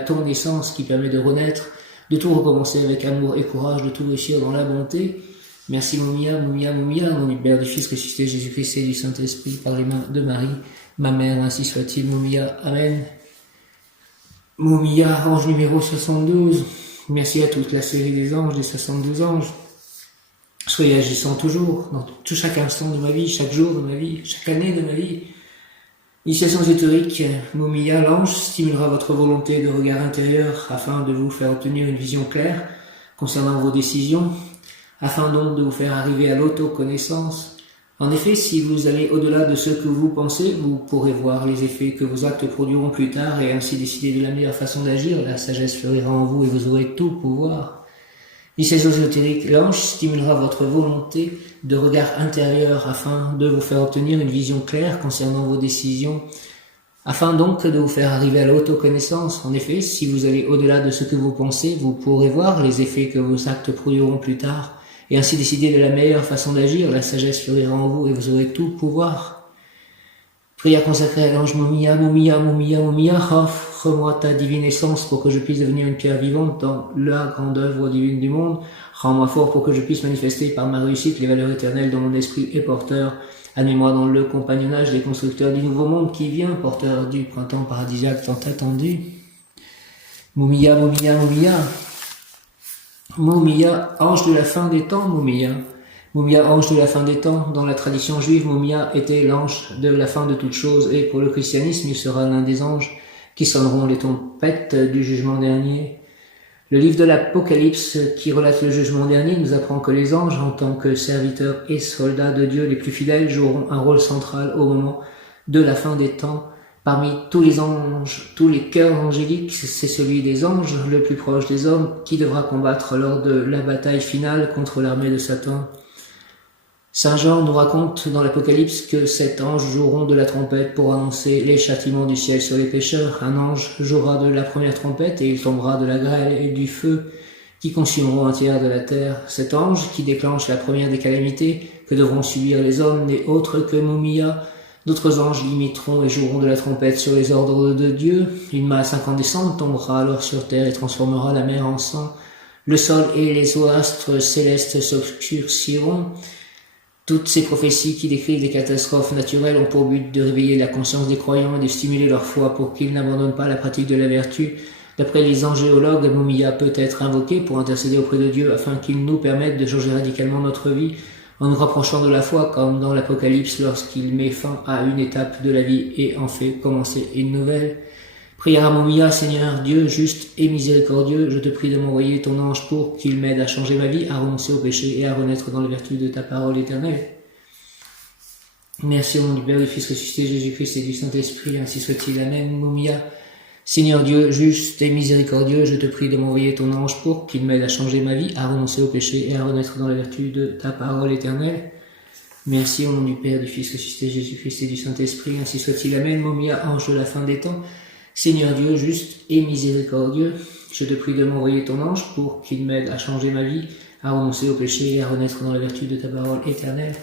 ton essence qui permet de renaître, de tout recommencer avec amour et courage, de tout réussir dans la bonté. Merci, Moumia, au nom du Père, du Fils ressuscité, Jésus-Christ et du Saint-Esprit, par les mains de Marie, ma mère, ainsi soit-il. Moumia, amen. Moumia, ange numéro 72. Merci à toute la série des anges, des 72 anges. Soyez agissants toujours, dans chaque instant de ma vie, chaque jour de ma vie, chaque année de ma vie. Initiation ésotérique, Moumia, l'ange stimulera votre volonté de regard intérieur afin de vous faire obtenir une vision claire concernant vos décisions, afin donc de vous faire arriver à l'autoconnaissance. En effet, si vous allez au-delà de ce que vous pensez, vous pourrez voir les effets que vos actes produiront plus tard et ainsi décider de la meilleure façon d'agir. La sagesse fleurira en vous et vous aurez tout pouvoir. L'initiation ésotérique, l'ange stimulera votre volonté de regard intérieur afin de vous faire obtenir une vision claire concernant vos décisions, afin donc de vous faire arriver à l'autoconnaissance. En effet, si vous allez au-delà de ce que vous pensez, vous pourrez voir les effets que vos actes produiront plus tard et ainsi décider de la meilleure façon d'agir. La sagesse fleurira en vous et vous aurez tout pouvoir. Prière consacrée à l'ange Moumia, offre-moi ta divine essence pour que je puisse devenir une pierre vivante dans la grande œuvre divine du monde. Rends-moi fort pour que je puisse manifester par ma réussite les valeurs éternelles dont mon esprit est porteur. Admets-moi dans le compagnonnage des constructeurs du nouveau monde qui vient, porteur du printemps paradisiaque tant attendu. Moumia, ange de la fin des temps, Moumia, ange de la fin des temps. Dans la tradition juive, Moumia était l'ange de la fin de toutes choses, et pour le christianisme, il sera l'un des anges qui sonneront les trompettes du jugement dernier. Le livre de l'Apocalypse, qui relate le jugement dernier, nous apprend que les anges, en tant que serviteurs et soldats de Dieu les plus fidèles, joueront un rôle central au moment de la fin des temps. Parmi tous les anges, tous les cœurs angéliques, c'est celui des anges, le plus proche des hommes, qui devra combattre lors de la bataille finale contre l'armée de Satan. Saint Jean nous raconte dans l'Apocalypse que 7 anges joueront de la trompette pour annoncer les châtiments du ciel sur les pécheurs. Un ange jouera de la première trompette et il tombera de la grêle et du feu qui consumeront un tiers de la terre. Cet ange qui déclenche la première des calamités que devront subir les hommes n'est autre que Moumia. D'autres anges l'imiteront et joueront de la trompette sur les ordres de Dieu. Une masse incandescente tombera alors sur terre et transformera la mer en sang. Le sol et les astres célestes s'obscurciront. Toutes ces prophéties qui décrivent des catastrophes naturelles ont pour but de réveiller la conscience des croyants et de stimuler leur foi pour qu'ils n'abandonnent pas la pratique de la vertu. D'après les angéologues, Moumia peut être invoqué pour intercéder auprès de Dieu afin qu'il nous permette de changer radicalement notre vie en nous rapprochant de la foi, comme dans l'Apocalypse lorsqu'il met fin à une étape de la vie et en fait commencer une nouvelle. Prière à Moumia, Seigneur Dieu juste et miséricordieux, je te prie de m'envoyer ton ange pour qu'il m'aide à changer ma vie, à renoncer au péché et à renaître dans les vertus de ta parole éternelle. Merci au nom du Père, du Fils ressuscité, Jésus-Christ et du Saint-Esprit, ainsi soit-il. Amen. Moumia, Seigneur Dieu juste et miséricordieux, je te prie de m'envoyer ton ange pour qu'il m'aide à changer ma vie, à renoncer au péché et à renaître dans les vertus de ta parole éternelle. Merci au nom du Père, du Fils ressuscité, Jésus-Christ et du Saint-Esprit, ainsi soit-il. Amen. Moumia, ange de la fin des temps, Seigneur Dieu juste et miséricordieux, je te prie de m'envoyer ton ange pour qu'il m'aide à changer ma vie, à renoncer au péché et à renaître dans la vertu de ta parole éternelle.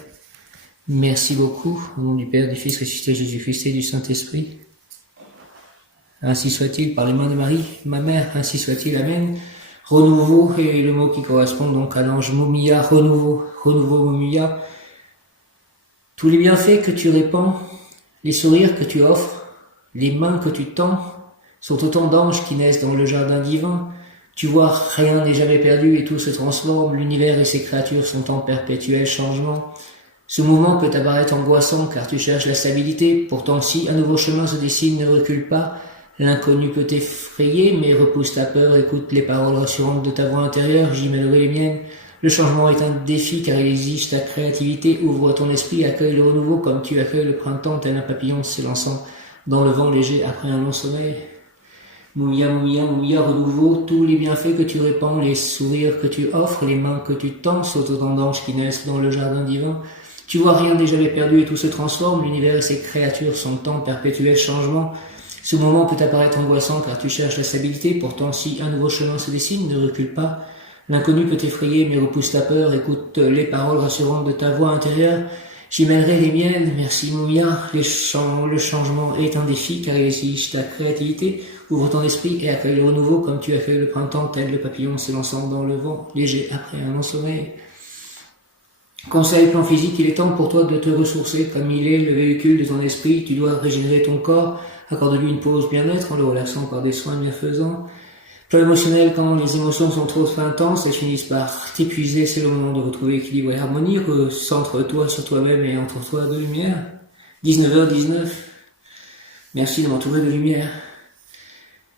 Merci beaucoup, au nom du Père, du Fils ressuscité Jésus-Christ et du Saint-Esprit. Ainsi soit-il, par les mains de Marie, ma mère, ainsi soit-il, amen. Renouveau est le mot qui correspond donc à l'ange Mumia, renouveau, Mumia. Tous les bienfaits que tu répands, les sourires que tu offres, les mains que tu tends, sont autant d'anges qui naissent dans le jardin divin. Tu vois, rien n'est jamais perdu et tout se transforme, l'univers et ses créatures sont en perpétuel changement. Ce mouvement peut apparaître angoissant car tu cherches la stabilité, pourtant si un nouveau chemin se dessine, ne recule pas. L'inconnu peut t'effrayer, mais repousse ta peur, écoute les paroles rassurantes de ta voix intérieure, j'y mêlerai les miennes. Le changement est un défi car il exige ta créativité, ouvre ton esprit, accueille le renouveau comme tu accueilles le printemps, tel un papillon s'élançant dans le vent léger après un long sommeil. Mumia, Mumia, Mumia, renouveau, tous les bienfaits que tu répands, les sourires que tu offres, les mains que tu tends, sont autant d'anges qui naissent dans le jardin divin. Tu vois, rien n'est jamais perdu et tout se transforme, l'univers et ses créatures sont en perpétuel changement. Ce moment peut apparaître angoissant car tu cherches la stabilité, pourtant si un nouveau chemin se dessine, ne recule pas. L'inconnu peut t'effrayer mais repousse ta peur, écoute les paroles rassurantes de ta voix intérieure. J'y mêlerai les miennes, merci Mumia, le changement est un défi car il exige ta créativité, ouvre ton esprit et accueille le renouveau comme tu accueilles le printemps, tel le papillon s'élançant dans le vent, léger après un long sommeil. Conseil plan physique, il est temps pour toi de te ressourcer comme il est le véhicule de ton esprit, tu dois régénérer ton corps, accorde-lui une pause bien-être en le relaxant par des soins bienfaisants. Plan émotionnel, quand les émotions sont trop intenses, elles finissent par t'épuiser, c'est le moment de retrouver équilibre et harmonie, recentre-toi sur toi-même et entoure-toi de lumière. 19h19, merci de m'entourer de lumière.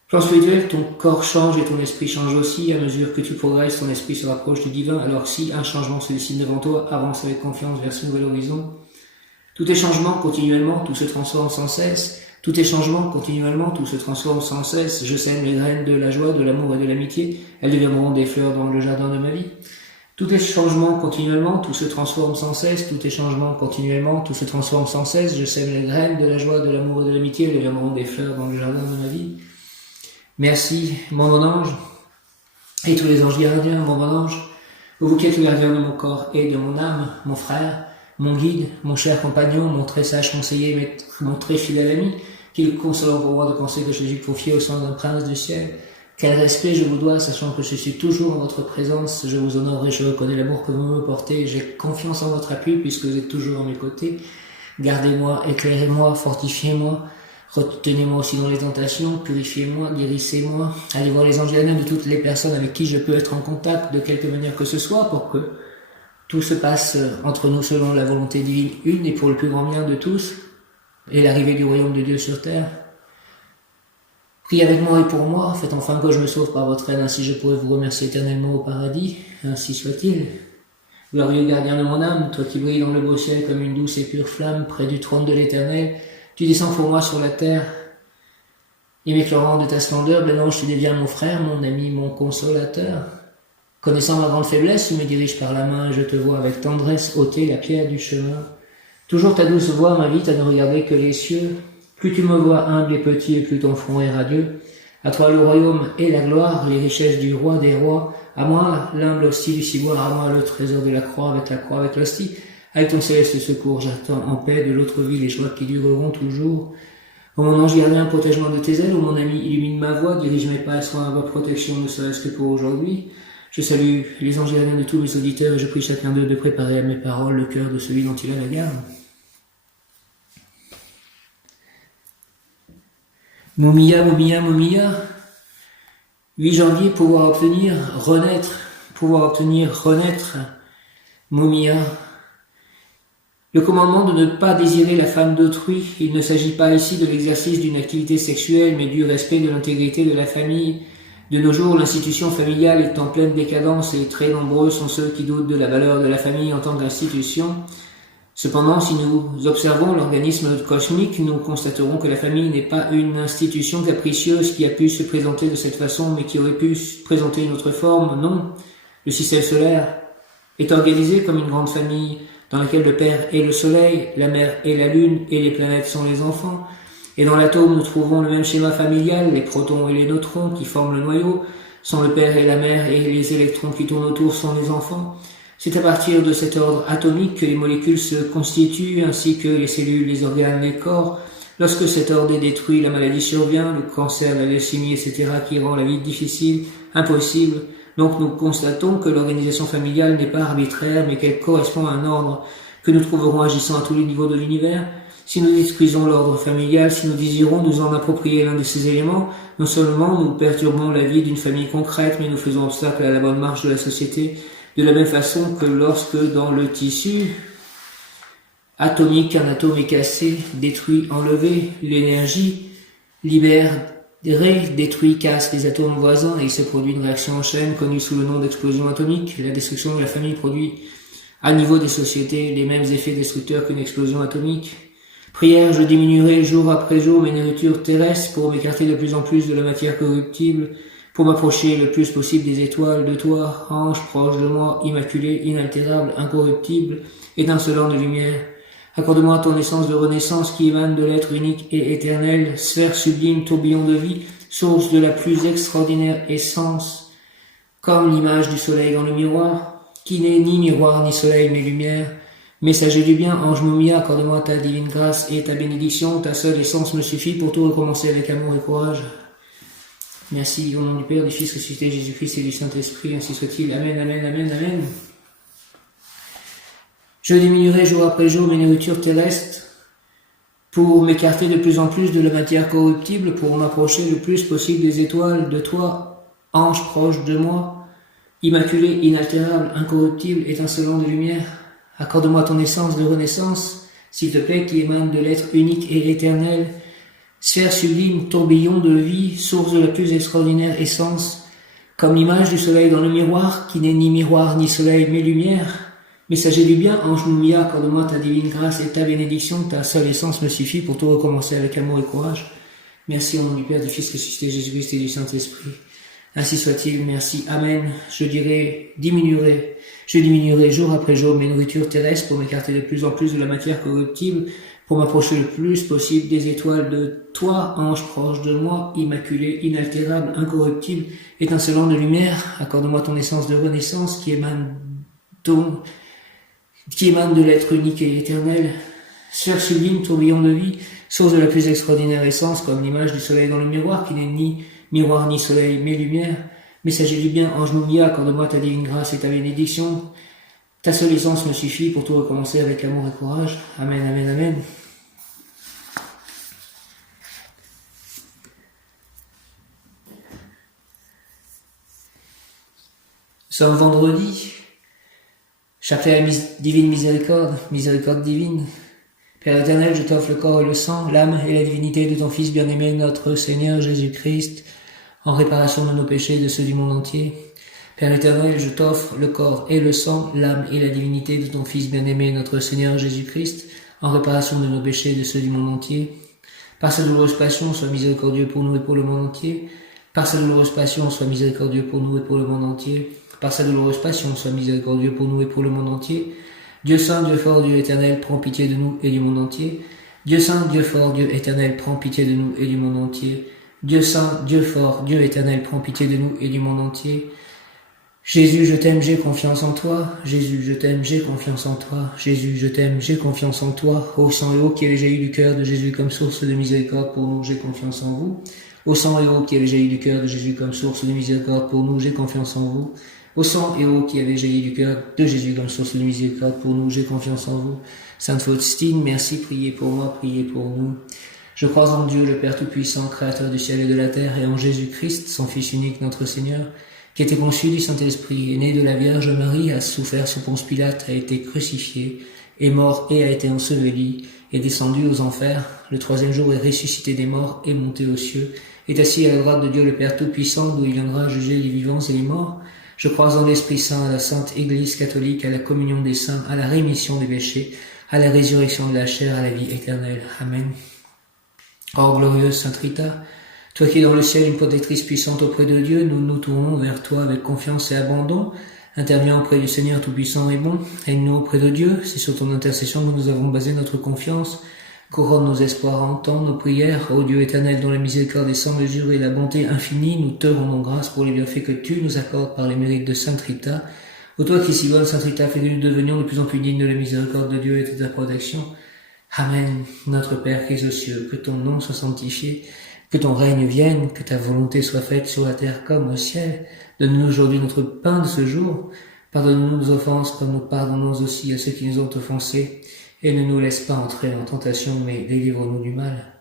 Plan spirituel, ton corps change et ton esprit change aussi. À mesure que tu progresses, ton esprit se rapproche du divin. Alors si un changement se dessine devant toi, avance avec confiance vers ce nouvel horizon. Tout est changement continuellement, tout se transforme sans cesse. Tout est changement continuellement, tout se transforme sans cesse. Je sème les graines de la joie, de l'amour et de l'amitié. Elles deviendront des fleurs dans le jardin de ma vie. Tout est changement continuellement, tout se transforme sans cesse. Tout est changement continuellement, tout se transforme sans cesse. Je sème les graines de la joie, de l'amour et de l'amitié. Elles deviendront des fleurs dans le jardin de ma vie. Merci, mon bon ange, et tous les anges gardiens, mon bon ange, vous qui êtes le gardien de mon corps et de mon âme, mon frère, mon guide, mon cher compagnon, mon très sage conseiller, mon très fidèle ami, qu'il console pour moi de penser que je suis confié au sein d'un prince du ciel. Quel respect je vous dois, sachant que je suis toujours en votre présence, je vous honore et je reconnais l'amour que vous me portez, j'ai confiance en votre appui puisque vous êtes toujours à mes côtés. Gardez-moi, éclairez-moi, fortifiez-moi, retenez-moi aussi dans les tentations, purifiez-moi, guérissez-moi. Allez voir les anges gardiens de toutes les personnes avec qui je peux être en contact de quelque manière que ce soit pour que tout se passe entre nous selon la volonté divine une et pour le plus grand bien de tous et l'arrivée du royaume de Dieu sur terre. Priez avec moi et pour moi, faites enfin que je me sauve par votre aide, ainsi je pourrai vous remercier éternellement au paradis, ainsi soit-il. Glorieux gardien de mon âme, toi qui brilles dans le beau ciel comme une douce et pure flamme près du trône de l'Éternel, tu descends pour moi sur la terre, et m'éclairant de ta splendeur, ben ange, tu deviens mon frère, mon ami, mon consolateur. Connaissant ma grande faiblesse, tu me diriges par la main, et je te vois avec tendresse ôter la pierre du chemin. Toujours ta douce voix m'invite à ne regarder que les cieux. Plus tu me vois humble et petit, et plus ton front est radieux. À toi le royaume et la gloire, les richesses du roi des rois. À moi l'humble hostie du ciboire, à moi le trésor de la croix, avec l'hostie. Avec ton céleste secours, j'attends en paix de l'autre vie les joies qui dureront toujours. Ô mon ange gardien, protège-moi de tes ailes, ô mon ami, illumine ma voie, dirige mes pas, sois à ma protection, ne serait-ce que pour aujourd'hui. Je salue les anges gardiens de tous mes auditeurs et je prie chacun d'eux de préparer à mes paroles le cœur de celui dont il a la garde. Mumia, Mumia, Mumia. 8 janvier, pouvoir obtenir, renaître. Mumia. Le commandement de ne pas désirer la femme d'autrui, il ne s'agit pas ici de l'exercice d'une activité sexuelle, mais du respect de l'intégrité de la famille. De nos jours, l'institution familiale est en pleine décadence et très nombreux sont ceux qui doutent de la valeur de la famille en tant qu'institution. Cependant, si nous observons l'organisme cosmique, nous constaterons que la famille n'est pas une institution capricieuse qui a pu se présenter de cette façon, mais qui aurait pu présenter une autre forme. Non, le système solaire est organisé comme une grande famille, dans laquelle le Père est le Soleil, la Mère est la Lune et les planètes sont les enfants. Et dans l'atome, nous trouvons le même schéma familial, les protons et les neutrons qui forment le noyau, sont le père et la mère, et les électrons qui tournent autour sont les enfants. C'est à partir de cet ordre atomique que les molécules se constituent, ainsi que les cellules, les organes, les corps. Lorsque cet ordre est détruit, la maladie survient, le cancer, la leucémie, etc., qui rend la vie difficile, impossible. Donc nous constatons que l'organisation familiale n'est pas arbitraire, mais qu'elle correspond à un ordre que nous trouverons agissant à tous les niveaux de l'univers. Si nous détruisons l'ordre familial, si nous désirons nous en approprier l'un de ces éléments, non seulement nous perturbons la vie d'une famille concrète, mais nous faisons obstacle à la bonne marche de la société, de la même façon que lorsque dans le tissu atomique, un atome est cassé, détruit, enlevé, l'énergie libérée, détruit, casse les atomes voisins et il se produit une réaction en chaîne connue sous le nom d'explosion atomique. La destruction de la famille produit à niveau des sociétés les mêmes effets destructeurs qu'une explosion atomique. Prière, je diminuerai jour après jour mes nourritures terrestres pour m'écarter de plus en plus de la matière corruptible, pour m'approcher le plus possible des étoiles de toi, ange proche de moi, immaculé, inaltérable, incorruptible, étincelant de lumière. Accorde-moi ton essence de renaissance qui émane de l'être unique et éternel, sphère sublime, tourbillon de vie, source de la plus extraordinaire essence, comme l'image du soleil dans le miroir, qui n'est ni miroir ni soleil mais lumière. Messager du bien, ange Mumia, accorde-moi ta divine grâce et ta bénédiction, ta seule essence me suffit pour tout recommencer avec amour et courage. Merci, au nom du Père, du Fils ressuscité, Jésus-Christ et du Saint-Esprit, ainsi soit-il. Amen, amen, amen, amen. Je diminuerai jour après jour mes nourritures terrestres pour m'écarter de plus en plus de la matière corruptible, pour m'approcher le plus possible des étoiles de toi, ange proche de moi, immaculé, inaltérable, incorruptible, étincelant de lumière. Accorde-moi ton essence de renaissance, s'il te plaît, qui émane de l'être unique et éternel, sphère sublime, tourbillon de vie, source de la plus extraordinaire essence, comme l'image du soleil dans le miroir, qui n'est ni miroir ni soleil mais lumière. Messager du bien, ange Mumia, accorde-moi ta divine grâce et ta bénédiction, ta seule essence me suffit pour tout recommencer avec amour et courage. Merci au nom du Père, du Fils ressuscité, Jésus-Christ et du Saint-Esprit. Ainsi soit-il, merci, amen. Je diminuerai jour après jour mes nourritures terrestres pour m'écarter de plus en plus de la matière corruptible, pour m'approcher le plus possible des étoiles de toi, ange proche de moi, immaculé, inaltérable, incorruptible, étincelant de lumière. Accorde-moi ton essence de renaissance qui émane de l'être unique et éternel, sphère sublime, tourbillon de vie, source de la plus extraordinaire essence, comme l'image du soleil dans le miroir, qui n'est ni miroir ni soleil, mais lumière. Messager du bien, ange Mumia, accorde-moi ta divine grâce et ta bénédiction. Ta seule essence me suffit pour tout recommencer avec amour et courage. Amen, amen, amen. Nous sommes vendredi. Chapelet à la divine miséricorde, miséricorde divine. Père éternel, je t'offre le corps et le sang, l'âme et la divinité de ton Fils bien-aimé, notre Seigneur Jésus-Christ, en réparation de nos péchés et de ceux du monde entier. Père éternel, je t'offre le corps et le sang, l'âme et la divinité de ton Fils bien-aimé, notre Seigneur Jésus-Christ, en réparation de nos péchés et de ceux du monde entier. Par sa douloureuse passion, sois miséricordieux pour nous et pour le monde entier. Par sa douloureuse passion, sois miséricordieux pour nous et pour le monde entier. Par sa douloureuse passion, sois miséricordieux pour nous et pour le monde entier. Dieu saint, Dieu fort, Dieu éternel, prends pitié de nous et du monde entier. Dieu saint, Dieu fort, Dieu éternel, prends pitié de nous et du monde entier. Dieu saint, Dieu fort, Dieu éternel, prends pitié de nous et du monde entier. Jésus, je t'aime, j'ai confiance en toi. Jésus, je t'aime, j'ai confiance en toi. Jésus, je t'aime, j'ai confiance en toi. Ô sang et eau qui avez jailli du cœur de Jésus comme source de miséricorde pour nous, j'ai confiance en vous. Ô sang et eau qui avez jailli du cœur de Jésus comme source de miséricorde pour nous, j'ai confiance en vous. Ô sang et eau qui avez jailli du cœur de Jésus comme source de miséricorde pour nous, j'ai confiance en vous. Sainte Faustine, merci, priez pour moi, priez pour nous. Je crois en Dieu, le Père Tout-Puissant, Créateur du ciel et de la terre, et en Jésus-Christ, son Fils unique, notre Seigneur, qui était conçu du Saint-Esprit, est né de la Vierge Marie, a souffert sous Ponce Pilate, a été crucifié, est mort et a été enseveli, est descendu aux enfers, le troisième jour est ressuscité des morts, est monté aux cieux, est assis à la droite de Dieu le Père Tout-Puissant, d'où il viendra juger les vivants et les morts. Je crois en l'Esprit Saint, à la Sainte Église catholique, à la communion des saints, à la rémission des péchés, à la résurrection de la chair, à la vie éternelle. Amen. Ô glorieuse Sainte Rita, toi qui es dans le ciel une protectrice puissante auprès de Dieu, nous nous tournons vers toi avec confiance et abandon. Interviens auprès du Seigneur Tout-Puissant et bon. Aide-nous auprès de Dieu. C'est sur ton intercession que nous avons basé notre confiance. Couronne nos espoirs, entends nos prières, ô Dieu éternel, dont la miséricorde est sans mesure et la bonté infinie, nous te rendons grâce pour les bienfaits que tu nous accordes par les mérites de Sainte Rita. Ô toi qui si bonne, Sainte Rita, fais que nous devenions de plus en plus dignes de la miséricorde de Dieu et de ta protection. Amen. Notre Père qui es aux cieux, que ton nom soit sanctifié, que ton règne vienne, que ta volonté soit faite sur la terre comme au ciel. Donne-nous aujourd'hui notre pain de ce jour. Pardonne-nous nos offenses comme nous pardonnons aussi à ceux qui nous ont offensés. Et ne nous laisse pas entrer en tentation, mais délivre-nous du mal.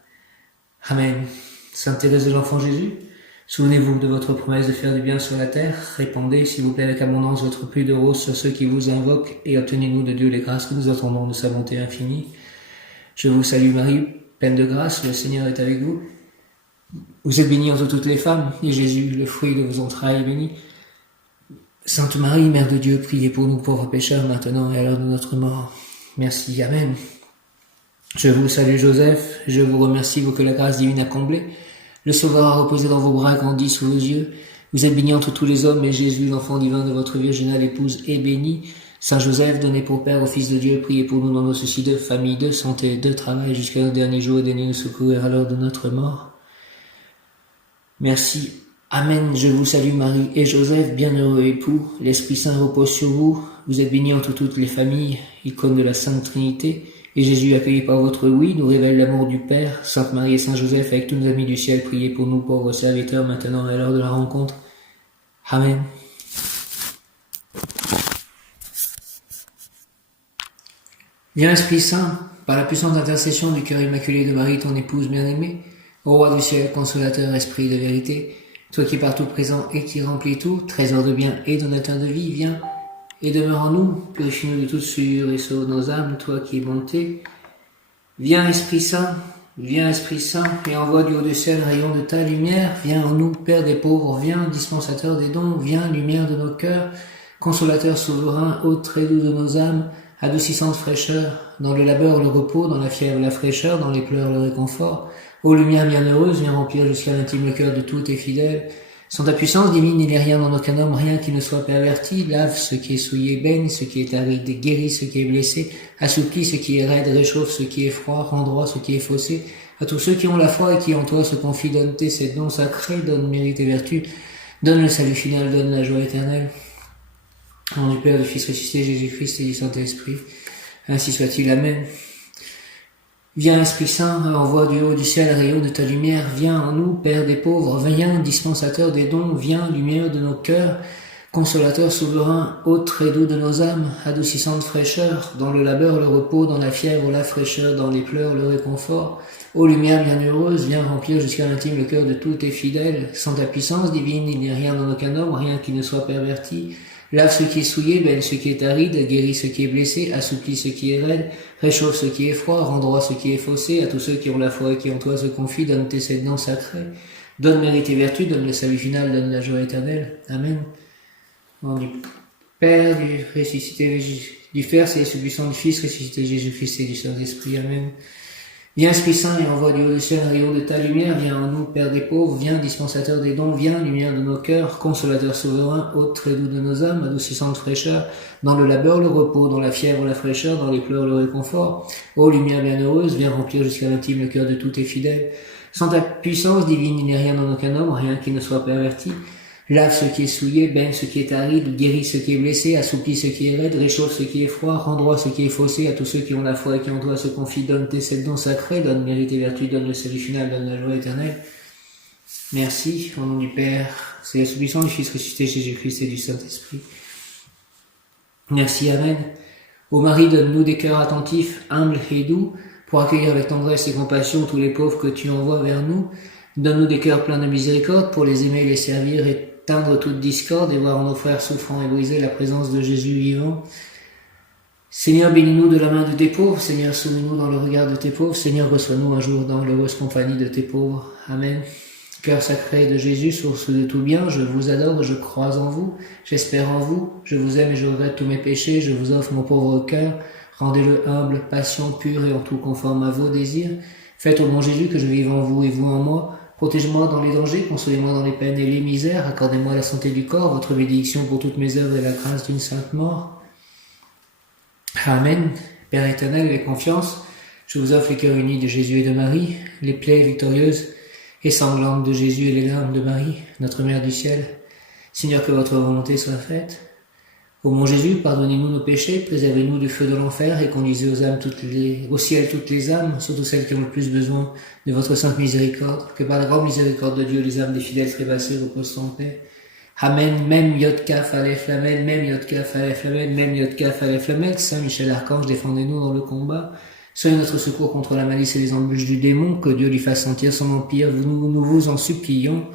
Amen. Sainte Thérèse de l'Enfant Jésus, souvenez-vous de votre promesse de faire du bien sur la terre. Répandez, s'il vous plaît, avec abondance votre pluie de roses sur ceux qui vous invoquent et obtenez-nous de Dieu les grâces que nous attendons de sa bonté infinie. Je vous salue Marie, pleine de grâce, le Seigneur est avec vous. Vous êtes bénie entre toutes les femmes, et Jésus, le fruit de vos entrailles, est béni. Sainte Marie, Mère de Dieu, priez pour nous pauvres pécheurs, maintenant et à l'heure de notre mort. Merci, Amen. Je vous salue Joseph, je vous remercie, vous que la grâce divine a comblé. Le Sauveur a reposé dans vos bras, grandi sous vos yeux. Vous êtes bénie entre tous les hommes, et Jésus, l'enfant divin de votre virginale épouse, est béni. Saint Joseph, donné pour Père au Fils de Dieu, priez pour nous dans nos soucis de famille, de santé, de travail, jusqu'à nos derniers jours, et daignez nous secourir à l'heure de notre mort. Merci. Amen. Je vous salue Marie et Joseph, bienheureux époux. L'Esprit Saint repose sur vous. Vous êtes bénis entre toutes les familles, icône de la Sainte Trinité. Et Jésus, accueilli par votre oui, nous révèle l'amour du Père. Sainte Marie et Saint Joseph, avec tous nos amis du ciel, priez pour nous pauvres serviteurs, maintenant et à l'heure de la rencontre. Amen. Viens Esprit Saint, par la puissante intercession du cœur immaculé de Marie, ton épouse bien-aimée, ô Roi du ciel, consolateur, esprit de vérité, toi qui es partout présent et qui remplis tout, trésor de bien et donateur de vie, viens et demeure en nous, purifie-nous de toute souillure et sauve nos âmes, toi qui es bonté. Viens Esprit Saint, et envoie du haut du ciel rayon de ta lumière, viens en nous, Père des pauvres, viens, dispensateur des dons, viens, lumière de nos cœurs, consolateur souverain, hôte très doux de nos âmes, adoucissante fraîcheur, dans le labeur le repos, dans la fièvre la fraîcheur, dans les pleurs le réconfort. Ô lumière bienheureuse, viens remplir jusqu'à l'intime le cœur de tous tes fidèles. Sans ta puissance divine, il n'est rien dans aucun homme, rien qui ne soit perverti. Lave ce qui est souillé, baigne ce qui est aride, guéris ce qui est blessé, assouplis ce qui est raide, réchauffe ce qui est froid, rend droit ce qui est faussé. À tous ceux qui ont la foi et qui en toi se confient, donne tes sept dons sacrés, donne mérite et vertu, donne le salut final, donne la joie éternelle. Au nom du Père, du Fils ressuscité, Jésus-Christ et du Saint-Esprit. Ainsi soit-il. Amen. Viens, Esprit Saint, envoie du haut du ciel rayon de ta lumière. Viens en nous, Père des pauvres. Viens, dispensateur des dons. Viens, lumière de nos cœurs. Consolateur souverain, hôte très doux de nos âmes. Adoucissante fraîcheur, dans le labeur le repos, dans la fièvre la fraîcheur, dans les pleurs le réconfort. Ô lumière bienheureuse, viens remplir jusqu'à l'intime le cœur de tous tes fidèles. Sans ta puissance divine, il n'y a rien dans aucun homme, rien qui ne soit perverti. Lave ce qui est souillé, baigne ce qui est aride, guéris ce qui est blessé, assouplis ce qui est raide, réchauffe ce qui est froid, rend droit ce qui est faussé. À tous ceux qui ont la foi et qui en toi se confient, donne tes sept dons sacrés. Donne mérite et vertu, donne le salut final, donne la joie éternelle. Amen. Au nom du Père, du ressuscité, du Fils et du puissant du Fils, ressuscité Jésus-Christ et du Saint-Esprit. Amen. Viens Esprit Saint et envoie du haut du ciel un rayon de ta lumière, viens en nous, Père des pauvres, viens, dispensateur des dons, viens, lumière de nos cœurs, consolateur souverain, hôte très doux de nos âmes, adoucissante fraîcheur, dans le labeur le repos, dans la fièvre la fraîcheur, dans les pleurs le réconfort. Ô lumière bienheureuse, viens remplir jusqu'à l'intime le cœur de tous tes fidèles. Sans ta puissance divine, il n'est rien dans aucun homme, rien qui ne soit perverti. Lave ce qui est souillé, baigne ce qui est aride, guéris ce qui est blessé, assouplis ce qui est raide, réchauffe ce qui est froid, rend droit ce qui est faussé. À tous ceux qui ont la foi et qui en toi se confient, donne tes sept dons sacrés, donne mérite et vertu, donne le salut final, donne la joie éternelle. Merci, au nom du Père, c'est la puissant du Fils ressuscité Jésus-Christ et du Saint-Esprit. Merci, Amen. Ô Marie, donne-nous des cœurs attentifs, humbles et doux, pour accueillir avec tendresse et compassion tous les pauvres que tu envoies vers nous. Donne-nous des cœurs pleins de miséricorde pour les aimer, les servir et éteindre toute discorde et voir en nos frères souffrants et brisés la présence de Jésus vivant. Seigneur, bénis-nous de la main de tes pauvres. Seigneur, soumis-nous dans le regard de tes pauvres. Seigneur, reçois-nous un jour dans l'heureuse compagnie de tes pauvres. Amen. Cœur sacré de Jésus, source de tout bien, je vous adore, je crois en vous, j'espère en vous, je vous aime et je regrette tous mes péchés, je vous offre mon pauvre cœur. Rendez-le humble, patient, pur et en tout conforme à vos désirs. Faites au bon Jésus que je vive en vous et vous en moi. Protégez-moi dans les dangers, consolez-moi dans les peines et les misères, accordez-moi la santé du corps, votre bénédiction pour toutes mes œuvres et la grâce d'une sainte mort. Amen. Père éternel, avec confiance, Je vous offre les cœurs unis de Jésus et de Marie, les plaies victorieuses et sanglantes de Jésus et les larmes de Marie, notre Mère du ciel. Seigneur, que votre volonté soit faite. Ô mon Jésus, pardonnez-nous nos péchés, préservez-nous du feu de l'enfer et conduisez au ciel toutes les âmes, surtout celles qui ont le plus besoin de votre sainte miséricorde. Que par la grande miséricorde de Dieu, les âmes des fidèles trépassés reposent en paix. Amen. Mem Yod Kaf Aleph Lamed, Mem Yod Kaf Aleph Lamed, Mem Yod Kaf Aleph Lamed. Saint Michel Archange, défendez-nous dans le combat. Soyez notre secours contre la malice et les embûches du démon. Que Dieu lui fasse sentir son empire. Nous vous en supplions.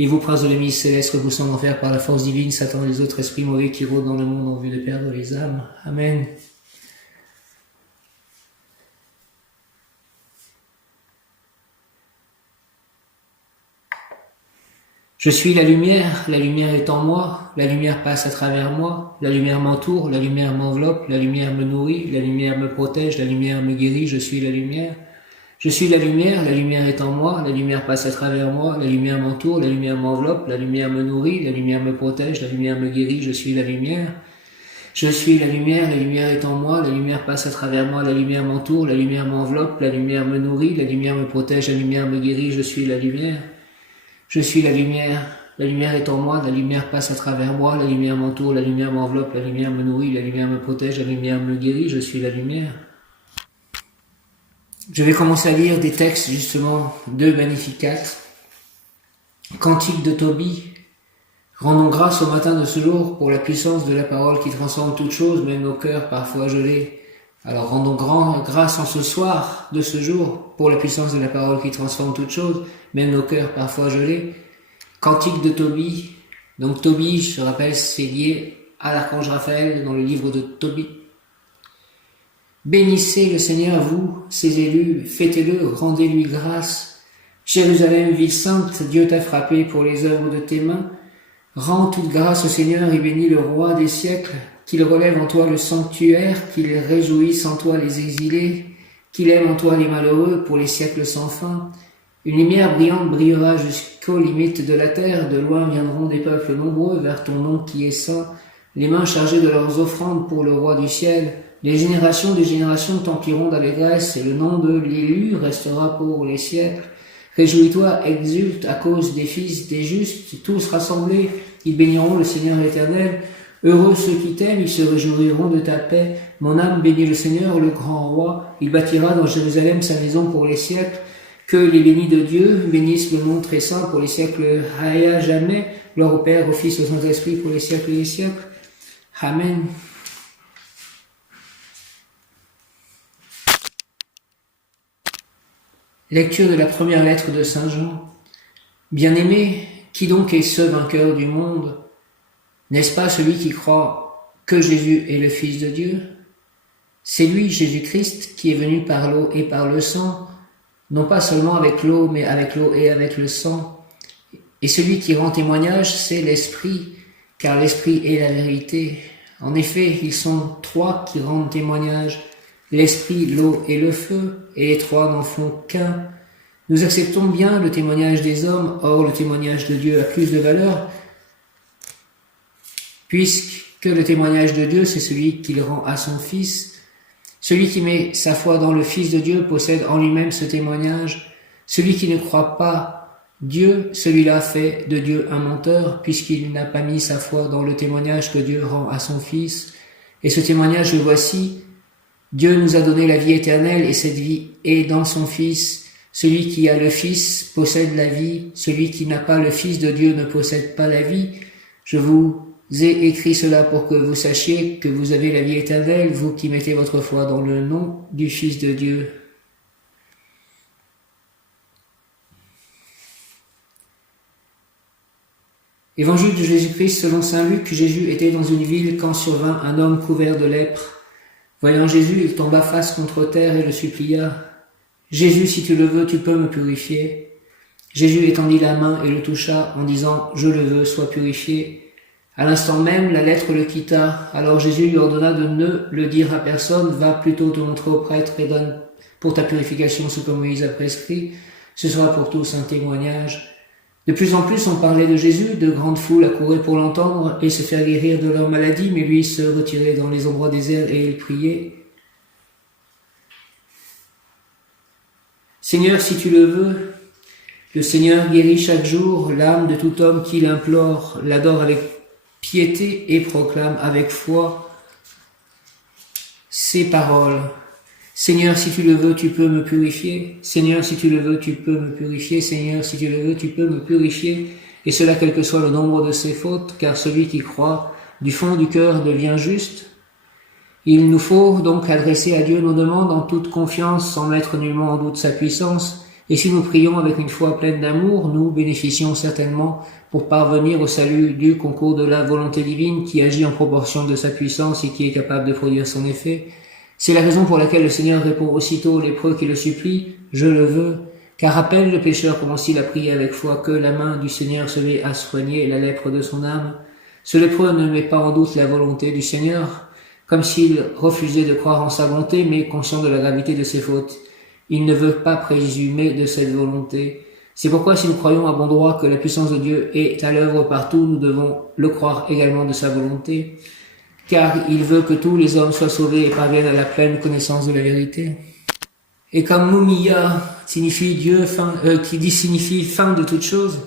Et vous, princes de la milice céleste, repoussant l'enfer par la force divine, Satan et les autres esprits mauvais qui rôdent dans le monde en vue de perdre les âmes. Amen. Je suis la lumière est en moi, la lumière passe à travers moi, la lumière m'entoure, la lumière m'enveloppe, la lumière me nourrit, la lumière me protège, la lumière me guérit, je suis la lumière. Je suis la lumière est en moi, la lumière passe à travers moi, la lumière m'entoure, la lumière m'enveloppe, la lumière me nourrit, la lumière me protège, la lumière me guérit, je suis la lumière. Je suis la lumière est en moi, la lumière passe à travers moi, la lumière m'entoure, la lumière m'enveloppe, la lumière me nourrit, la lumière me protège, la lumière me guérit, je suis la lumière. Je suis la lumière est en moi, la lumière passe à travers moi, la lumière m'entoure, la lumière m'enveloppe, la lumière me nourrit, la lumière me protège, la lumière me guérit, je suis la lumière. Je vais commencer à lire des textes justement de Magnificat. Cantique de Tobie. Rendons grâce au matin de ce jour pour la puissance de la parole qui transforme toutes choses, même nos cœurs parfois gelés. Alors rendons grâce en ce soir de ce jour pour la puissance de la parole qui transforme toutes choses, même nos cœurs parfois gelés. Cantique de Tobie. Donc Tobie, je rappelle, c'est lié à l'archange Raphaël dans le livre de Tobie. Bénissez le Seigneur, vous, ses élus, fêtez-le, rendez-lui grâce. Jérusalem, ville sainte, Dieu t'a frappé pour les œuvres de tes mains. Rends toute grâce au Seigneur et bénis le roi des siècles, qu'il relève en toi le sanctuaire, qu'il réjouisse en toi les exilés, qu'il aime en toi les malheureux pour les siècles sans fin. Une lumière brillante brillera jusqu'aux limites de la terre, de loin viendront des peuples nombreux vers ton nom qui est saint, les mains chargées de leurs offrandes pour le roi du ciel. Les générations des générations t'empliront d'allégresse, et le nom de l'élu restera pour les siècles. Réjouis-toi, exulte à cause des fils des justes, tous rassemblés, ils béniront le Seigneur éternel. Heureux ceux qui t'aiment, ils se réjouiront de ta paix. Mon âme bénit le Seigneur, le grand roi. Il bâtira dans Jérusalem sa maison pour les siècles. Que les bénis de Dieu bénissent le nom très saint pour les siècles à jamais. Gloire au Père, au Fils, au Saint-Esprit pour les siècles et les siècles. Amen. Lecture de la première lettre de Saint Jean. Bien-aimé, qui donc est ce vainqueur du monde? N'est-ce pas celui qui croit que Jésus est le Fils de Dieu? C'est lui, Jésus-Christ, qui est venu par l'eau et par le sang, non pas seulement avec l'eau, mais avec l'eau et avec le sang. Et celui qui rend témoignage, c'est l'Esprit, car l'Esprit est la vérité. En effet, ils sont trois qui rendent témoignage, l'Esprit, l'eau et le feu, et les trois n'en font qu'un. Nous acceptons bien le témoignage des hommes, or le témoignage de Dieu a plus de valeur, puisque le témoignage de Dieu, c'est celui qu'il rend à son Fils. Celui qui met sa foi dans le Fils de Dieu possède en lui-même ce témoignage. Celui qui ne croit pas Dieu, celui-là fait de Dieu un menteur, puisqu'il n'a pas mis sa foi dans le témoignage que Dieu rend à son Fils. Et ce témoignage, le voici. Dieu nous a donné la vie éternelle, et cette vie est dans son Fils. Celui qui a le Fils possède la vie. Celui qui n'a pas le Fils de Dieu ne possède pas la vie. Je vous ai écrit cela pour que vous sachiez que vous avez la vie éternelle, vous qui mettez votre foi dans le nom du Fils de Dieu. Évangile de Jésus-Christ selon saint Luc. Jésus était dans une ville quand survint un homme couvert de lèpre. Voyant Jésus, il tomba face contre terre et le supplia. « Jésus, si tu le veux, tu peux me purifier. » Jésus étendit la main et le toucha en disant « Je le veux, sois purifié. » À l'instant même, la lèpre le quitta. Alors Jésus lui ordonna de ne le dire à personne. Va plutôt te montrer au prêtre et donne pour ta purification ce que Moïse a prescrit. Ce sera pour tous un témoignage. De plus en plus, on parlait de Jésus. De grandes foules accouraient pour l'entendre et se faire guérir de leur maladie. Mais lui se retirait dans les endroits déserts et il priait. Seigneur, si tu le veux, le Seigneur guérit chaque jour l'âme de tout homme qui l'implore, l'adore avec piété et proclame avec foi ses paroles. Seigneur, si tu le veux, tu peux me purifier. Seigneur, si tu le veux, tu peux me purifier. Seigneur, si tu le veux, tu peux me purifier. Et cela quel que soit le nombre de ses fautes, car celui qui croit du fond du cœur devient juste. Il nous faut donc adresser à Dieu nos demandes en toute confiance, sans mettre nullement en doute sa puissance. Et si nous prions avec une foi pleine d'amour, nous bénéficions certainement pour parvenir au salut du concours de la volonté divine qui agit en proportion de sa puissance et qui est capable de produire son effet. C'est la raison pour laquelle le Seigneur répond aussitôt aux lépreux qui le supplient, « Je le veux », car rappelle le pécheur comment s'il a prié avec foi que la main du Seigneur se met à soigner la lèpre de son âme. Ce lépreux ne met pas en doute la volonté du Seigneur, comme s'il refusait de croire en sa bonté, mais conscient de la gravité de ses fautes. Il ne veut pas présumer de cette volonté. C'est pourquoi si nous croyons à bon droit que la puissance de Dieu est à l'œuvre partout, nous devons le croire également de sa volonté, car il veut que tous les hommes soient sauvés et parviennent à la pleine connaissance de la vérité. Et comme Mumia signifie Dieu, signifie fin de toute chose,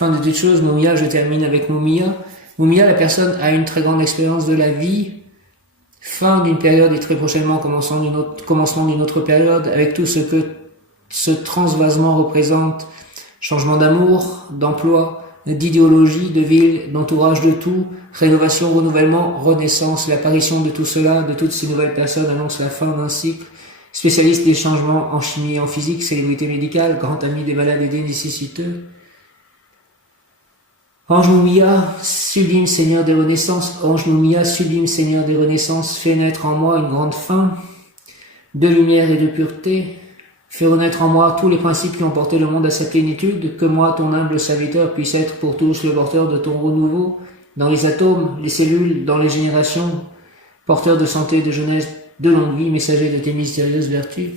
Mumia, je termine avec Mumia. Mumia, la personne a une très grande expérience de la vie, fin d'une période et très prochainement commencement d'une autre période, avec tout ce que ce transvasement représente, changement d'amour, d'emploi, d'idéologie, de ville, d'entourage de tout, rénovation, renouvellement, renaissance, l'apparition de tout cela, de toutes ces nouvelles personnes annonce la fin d'un cycle, spécialiste des changements en chimie et en physique, célébrité médicale, grand ami des malades et des nécessiteux. Ange Mumia, sublime Seigneur des renaissances, Ange Mumia, sublime Seigneur des renaissances, fais naître en moi une grande faim de lumière et de pureté, fais renaître en moi tous les principes qui ont porté le monde à sa plénitude, que moi, ton humble serviteur, puisse être pour tous le porteur de ton renouveau, dans les atomes, les cellules, dans les générations, porteur de santé, de jeunesse, de longue vie, messager de tes mystérieuses vertus.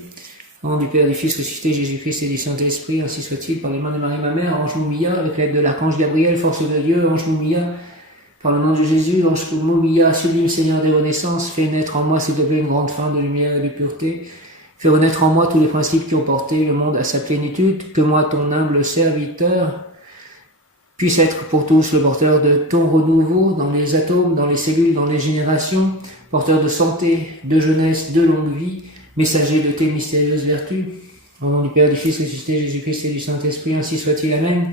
Au nom du Père, du Fils ressuscité, Jésus-Christ et du Saint-Esprit, ainsi soit-il, par les mains de Marie, ma mère, Ange Mumia, avec l'aide de l'archange Gabriel, force de Dieu, Ange Mumia, par le nom de Jésus, Ange Mumia, sublime Seigneur des renaissances, fais naître en moi, s'il te plaît, une grande faim de lumière et de pureté. Fais renaître en moi tous les principes qui ont porté le monde à sa plénitude, que moi, ton humble serviteur, puisse être pour tous le porteur de ton renouveau, dans les atomes, dans les cellules, dans les générations, porteur de santé, de jeunesse, de longue vie, messager de tes mystérieuses vertus. Au nom du Père, du Fils ressuscité, Jésus-Christ et du Saint-Esprit, ainsi soit-il. Amen.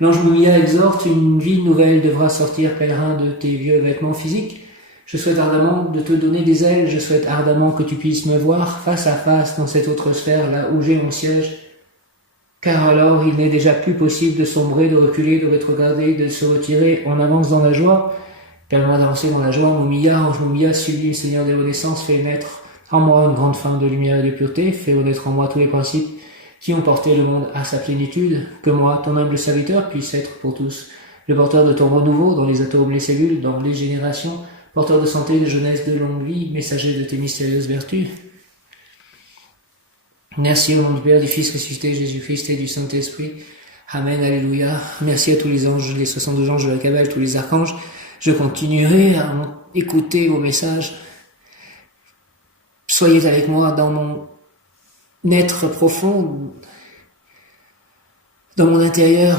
L'ange Mumia exhorte, une vie nouvelle devra sortir, pèlerin, de tes vieux vêtements physiques. Je souhaite ardemment de te donner des ailes, je souhaite ardemment que tu puisses me voir face à face dans cette autre sphère, là où j'ai mon siège. Car alors il n'est déjà plus possible de sombrer, de reculer, de rétrograder, de se retirer. On avance dans la joie. Permets-moi d'avancer dans la joie. Mumia, ange Mumia, sublime Seigneur des renaissances, fais naître en moi une grande faim de lumière et de pureté, fais renaître en moi tous les principes qui ont porté le monde à sa plénitude, que moi, ton humble serviteur, puisse être pour tous le porteur de ton renouveau dans les atomes, les cellules, dans les générations, porteur de santé, de jeunesse, de longue vie, messager de tes mystérieuses vertus. Merci au nom du Père, du Fils ressuscité, Jésus-Christ et du Saint-Esprit. Amen, alléluia. Merci à tous les anges, les 62 anges de la Kabbale, tous les archanges. Je continuerai à écouter vos messages. Soyez avec moi dans mon être profond, dans mon intérieur,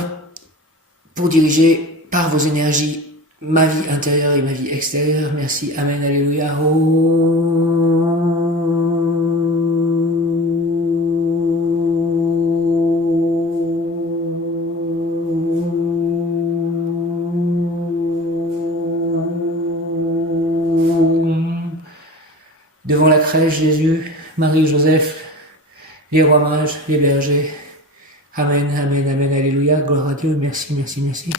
pour diriger par vos énergies ma vie intérieure et ma vie extérieure. Merci. Amen. Alléluia. Devant la crèche, Jésus, Marie, Joseph, les rois mages, les bergers. Amen, amen, amen, alléluia. Gloire à Dieu. Merci, merci, merci.